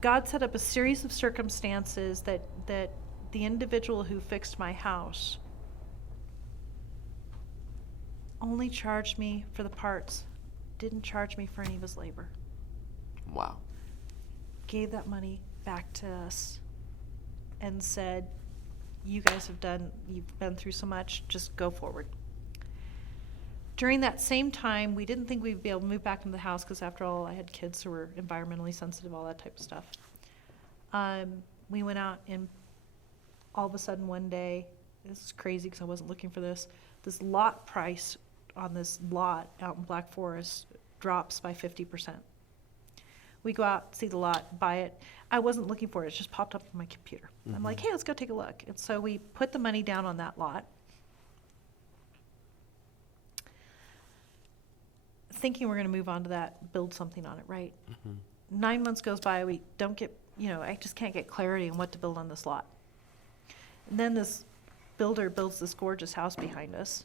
God set up a series of circumstances that the individual who fixed my house only charged me for the parts, didn't charge me for any of his labor. Wow. Gave that money back to us and said, you guys you've been through so much, just go forward. During that same time, we didn't think we'd be able to move back into the house because after all, I had kids who were environmentally sensitive, all that type of stuff. We went out and all of a sudden one day, this is crazy because I wasn't looking for this lot price on this lot out in Black Forest drops by 50%. We go out, see the lot, buy it. I wasn't looking for it, it just popped up on my computer. Mm-hmm. I'm like, hey, let's go take a look. And so we put the money down on that lot, thinking we're gonna move on to that, build something on it, right? Mm-hmm. 9 months goes by, we don't get, I just can't get clarity on what to build on this lot. And then this builder builds this gorgeous house behind us.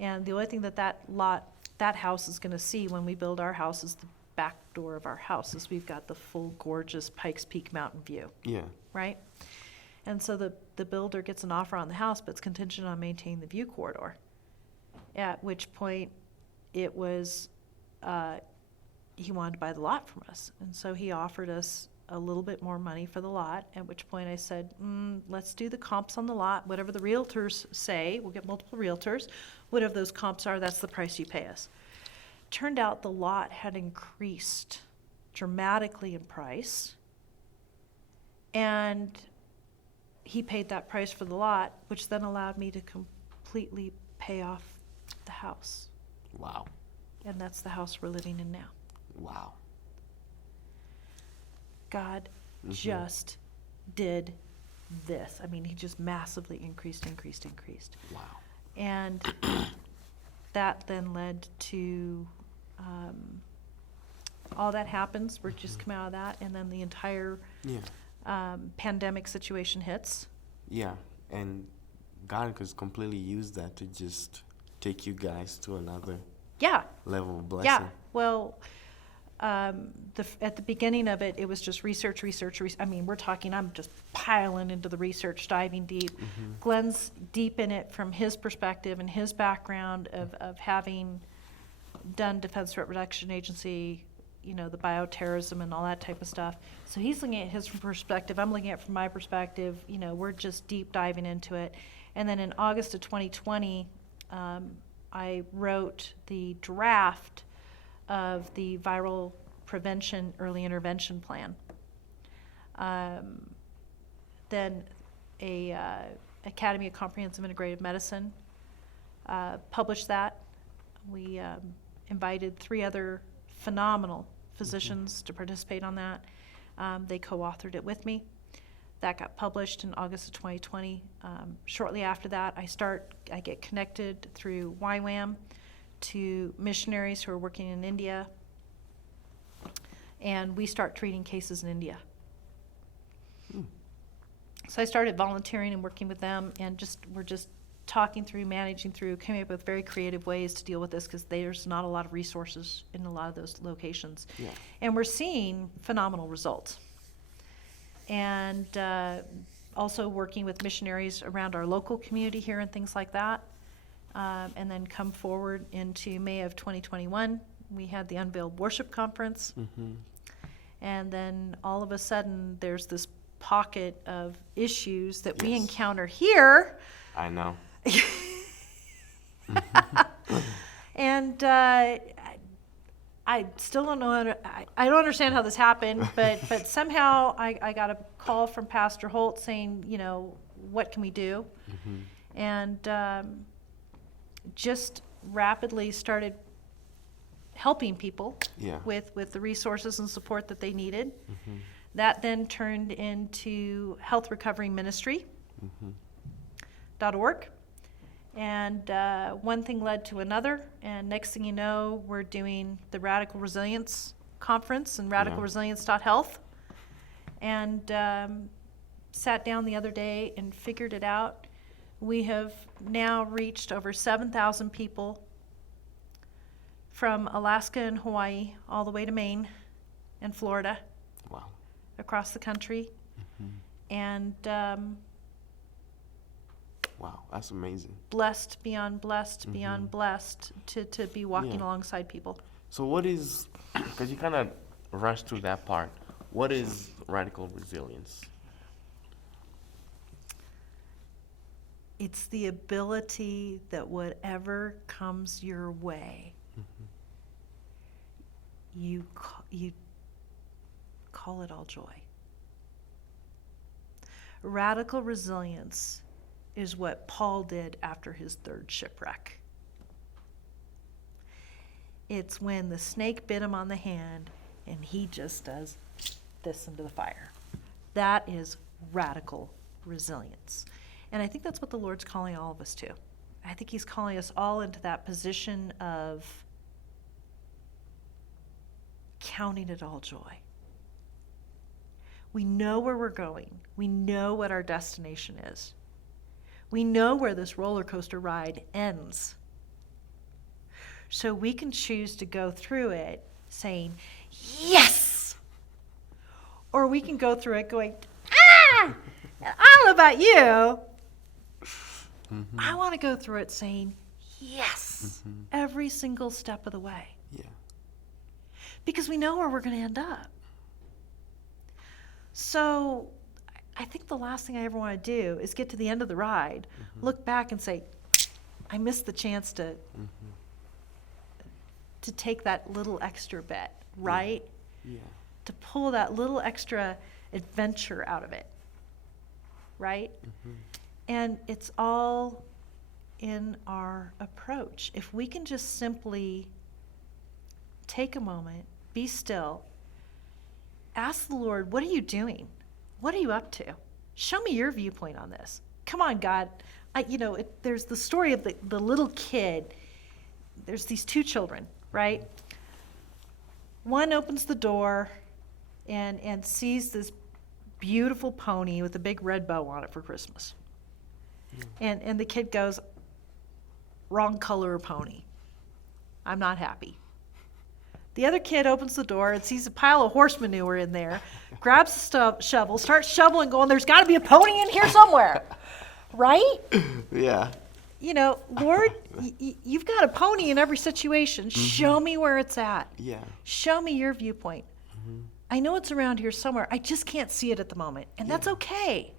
And the only thing that house is gonna see when we build our house is the back door of our house, is we've got the full gorgeous Pikes Peak mountain view, Yeah. right? And so the builder gets an offer on the house, but it's contingent on maintaining the view corridor. At which point it was, he wanted to buy the lot from us. And so he offered us a little bit more money for the lot, at which point I said, let's do the comps on the lot. Whatever the realtors say, we'll get multiple realtors. Whatever those comps are, that's the price you pay us. Turned out the lot had increased dramatically in price. And he paid that price for the lot, which then allowed me to completely pay off the house. Wow. And that's the house we're living in now. Wow. God just did this. I mean, he just massively increased. Wow. And that then led to, all that happens, we're just come out of that, and then the entire pandemic situation hits. Yeah, and God could completely use that to just take you guys to another level of blessing. Yeah, well, at the beginning of it, it was just research. I mean, I'm just piling into the research, diving deep. Mm-hmm. Glen's deep in it from his perspective and his background of having done Defense Threat Reduction Agency, the bioterrorism and all that type of stuff. So he's looking at his perspective, I'm looking at it from my perspective, we're just deep diving into it. And then in August of 2020, I wrote the draft of the Viral Prevention Early Intervention Plan. Then Academy of Comprehensive Integrative Medicine published that. We invited 3 other phenomenal physicians to participate on that. They co-authored it with me. That got published in August of 2020. Shortly after that, I get connected through YWAM to missionaries who are working in India, and we start treating cases in India. So I started volunteering and working with them, and we're just talking through, managing through, coming up with very creative ways to deal with this because there's not a lot of resources in a lot of those locations. Yeah. And we're seeing phenomenal results. And also working with missionaries around our local community here and things like that. And then come forward into May of 2021, we had the Unveiled Worship Conference. Mm-hmm. And then all of a sudden, there's this pocket of issues that we encounter here. I know. And I still don't know I don't understand how this happened, but somehow I got a call from Pastor Holt saying, what can we do? Mm-hmm. And just rapidly started helping people with the resources and support that they needed. Mm-hmm. That then turned into Health Recovery Ministry. .org. And one thing led to another, and next thing you know, we're doing the Radical Resilience Conference and radicalresilience.health. And sat down the other day and figured it out. We have now reached over 7,000 people from Alaska and Hawaii all the way to Maine and Florida. Wow. Across the country. And wow, that's amazing. Blessed beyond blessed beyond blessed to be walking alongside people. So what is, because you kind of rushed through that part, what is radical resilience? It's the ability that whatever comes your way, you call it all joy. Radical resilience is what Paul did after his third shipwreck. It's when the snake bit him on the hand and he just does this into the fire. That is radical resilience. And I think that's what the Lord's calling all of us to. I think he's calling us all into that position of counting it all joy. We know where we're going. We know what our destination is. We know where this roller coaster ride ends. So we can choose to go through it saying, yes! Or we can go through it going, ah! I don't know about you. I want to go through it saying, yes, every single step of the way. Yeah. Because we know where we're going to end up. So I think the last thing I ever want to do is get to the end of the ride, look back and say, I missed the chance to take that little extra bit, right? Yeah. To pull that little extra adventure out of it, right? And it's all in our approach. If we can just simply take a moment, be still, ask the Lord, what are you doing? What are you up to? Show me your viewpoint on this. Come on, God. There's the story of the little kid. There's these two children, right? One opens the door and sees this beautiful pony with a big red bow on it for Christmas. And the kid goes, wrong color of pony. I'm not happy. The other kid opens the door and sees a pile of horse manure in there, grabs the shovel, starts shoveling, going, there's got to be a pony in here somewhere, right? Yeah. Lord, you've got a pony in every situation. Show me where it's at. Yeah. Show me your viewpoint. I know it's around here somewhere. I just can't see it at the moment, and that's okay.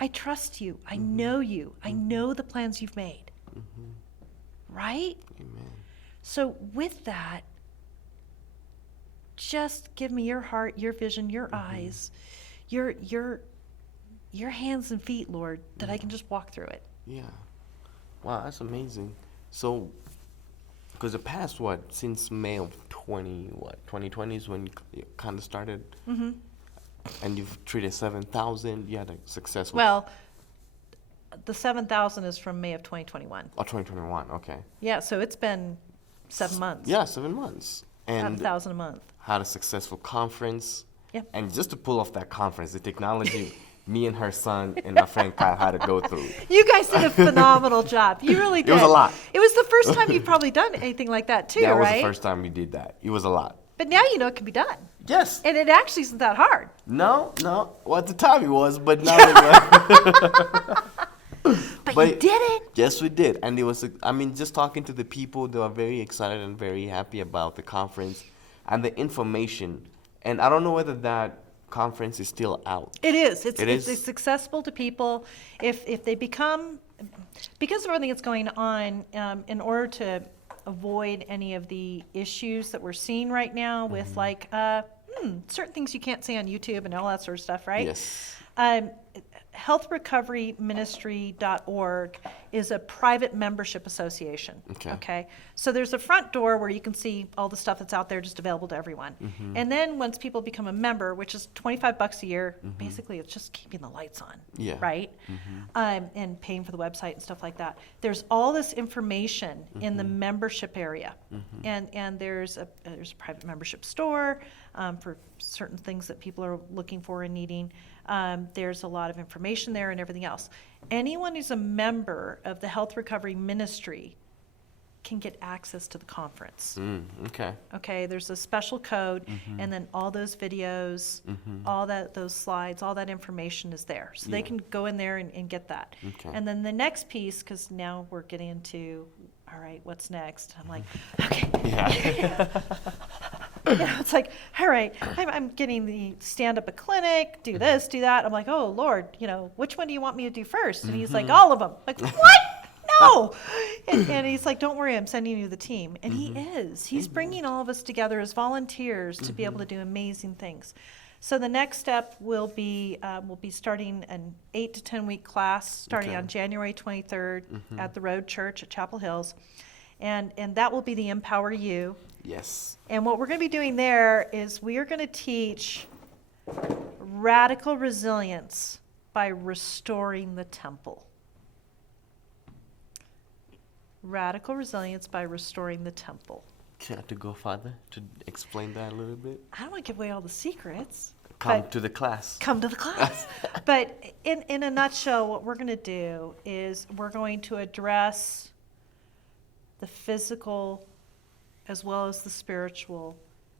I trust you. I know you. I know the plans you've made. Right? Amen. So with that, just give me your heart, your vision, your eyes, your hands and feet, Lord, that I can just walk through it. Yeah. Wow, that's amazing. So, because the past, since May of 2020 is when you kind of started, and you've treated 7,000, you had a successful... Well, the 7,000 is from May of 2021. Oh, 2021, okay. Yeah, so it's been 7 months. Yeah, 7 months. And 1,000 a month. had a successful conference. Yep. And just to pull off that conference, the technology me and her son and my friend Kyle had to go through. You guys did a phenomenal job. You really did. It was a lot. It was the first time you've probably done anything like that too, That was right? the first time we did that. It was a lot. But now you know it can be done. Yes. And it actually isn't that hard. No. Well, at the time it was, but now it But you did it. Yes, we did. And it was, just talking to the people, they were very excited and very happy about the conference and the information. And I don't know whether that conference is still out. It is. It is? It's accessible to people. If they become, because of everything that's going on, in order to avoid any of the issues that we're seeing right now with certain things you can't say on YouTube and all that sort of stuff, right? Yes. Healthrecoveryministry.org is a private membership association. Okay. So there's a front door where you can see all the stuff that's out there just available to everyone. And then once people become a member, which is $25 a year, basically it's just keeping the lights on, right? And paying for the website and stuff like that. There's all this information in the membership area. And there's a private membership store for certain things that people are looking for and needing. There's a lot of information there and everything else. Anyone who's a member of the Health Recovery Ministry can get access to the conference. Okay, there's a special code, and then all those videos, all those slides, all that information is there. So they can go in there and get that. And then the next piece, because now we're getting into, all right, what's next? I'm like, okay. It's like, all right, I'm getting the stand up a clinic, do this, do that. I'm like, oh Lord, which one do you want me to do first? And he's like, all of them. Like, what? No. And he's like, don't worry, I'm sending you the team. And he is. He's bringing all of us together as volunteers to be able to do amazing things. So the next step will be we'll be starting an 8 to 10 week class starting on January 23rd at the Road Church at Chapel Hills. And that will be the Empower You. Yes. And what we're going to be doing there is we are going to teach radical resilience by restoring the temple. Radical resilience by restoring the temple. Do you have to go further to explain that a little bit? I don't want to give away all the secrets. Come to the class. Come to the class. But in a nutshell, what we're going to do is we're going to address the physical as well as the spiritual,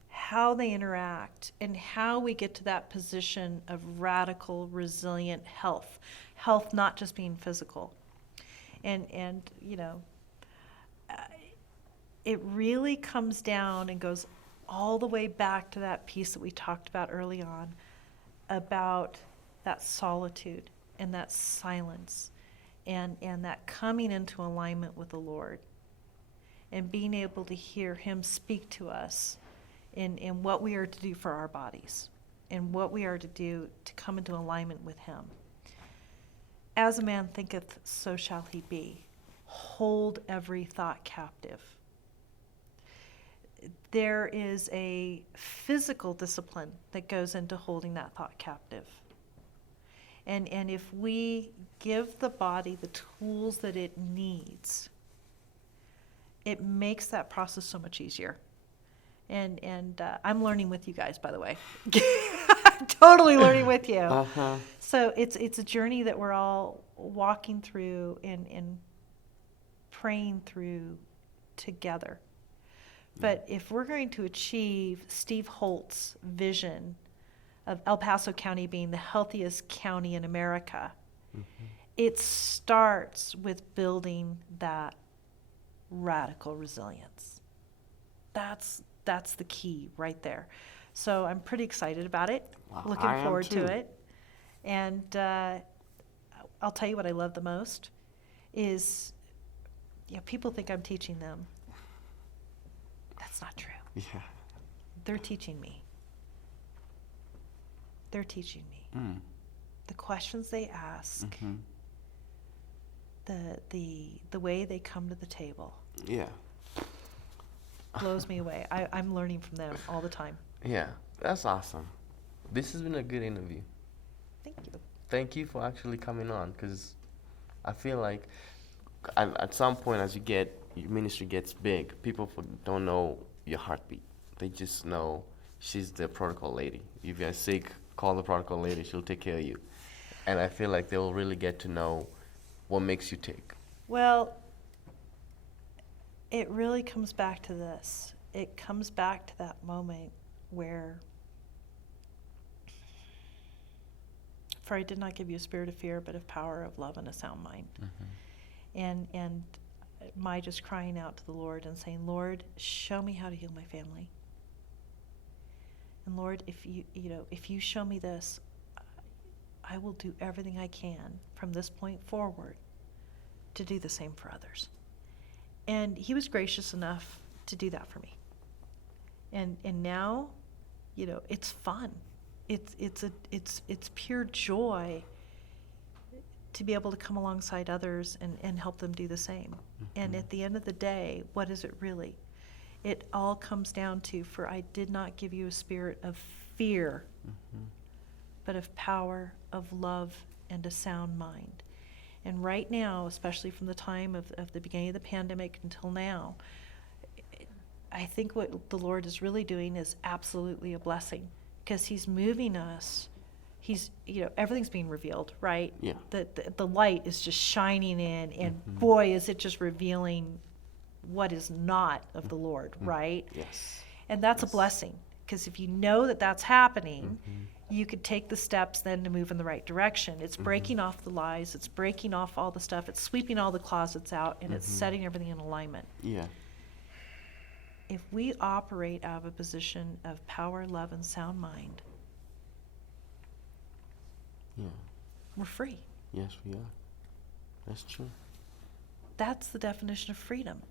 how they interact, and how we get to that position of radical, resilient health. Health not just being physical. And it really comes down and goes all the way back to that piece that we talked about early on about that solitude and that silence and that coming into alignment with the Lord and being able to hear him speak to us in what we are to do for our bodies and what we are to do to come into alignment with him. As a man thinketh, so shall he be. Hold every thought captive. There is a physical discipline that goes into holding that thought captive. And if we give the body the tools that it needs, it makes that process so much easier. And I'm learning with you guys, by the way. I'm totally learning with you. So it's a journey that we're all walking through and praying through together. But if we're going to achieve Steve Holt's vision of El Paso County being the healthiest county in America, it starts with building that radical resilience. That's the key right there. So I'm pretty excited about it. Looking forward to it. And I'll tell you what I love the most is, people think I'm teaching them. That's not true. Yeah. They're teaching me. They're teaching me. The questions they ask, the way they come to the table. Yeah. Blows me away. I'm learning from them all the time. Yeah, that's awesome. This has been a good interview. Thank you. Thank you for actually coming on, because I feel like at some point as your ministry gets big, people don't know your heartbeat. They just know she's the protocol lady. If you're sick, call the protocol lady. She'll take care of you. And I feel like they will really get to know what makes you tick. Well, it really comes back to this. It comes back to that moment where, for I did not give you a spirit of fear, but of power, of love, and a sound mind. And my just crying out to the Lord and saying, Lord, show me how to heal my family. And Lord, if you show me this, I will do everything I can from this point forward to do the same for others. And he was gracious enough to do that for me. And now, it's fun. It's pure joy to be able to come alongside others and help them do the same. And at the end of the day, what is it really? It all comes down to, for I did not give you a spirit of fear, but of power, of love, and a sound mind. And right now, especially from the time of the beginning of the pandemic until now, I think what the Lord is really doing is absolutely a blessing, because he's moving us. He's, everything's being revealed, right? Yeah. The light is just shining in, and boy, is it just revealing what is not of the Lord, right? Yes. And that's a blessing, because if you know that that's happening, you could take the steps then to move in the right direction. It's breaking off the lies, it's breaking off all the stuff, it's sweeping all the closets out, and it's setting everything in alignment. Yeah. If we operate out of a position of power, love, and sound mind, Yeah. we're free. Yes, we are. That's true. That's the definition of freedom.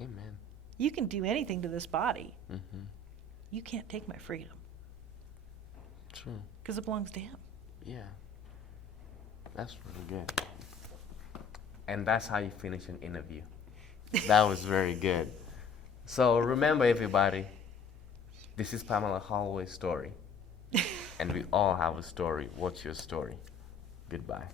Amen. You can do anything to this body. Mm-hmm. You can't take my freedom, True. because it belongs to him. Yeah. That's really good. And that's how you finish an interview. That was very good. So remember, everybody, this is Pamela Holloway's story. And we all have a story. What's your story? Goodbye.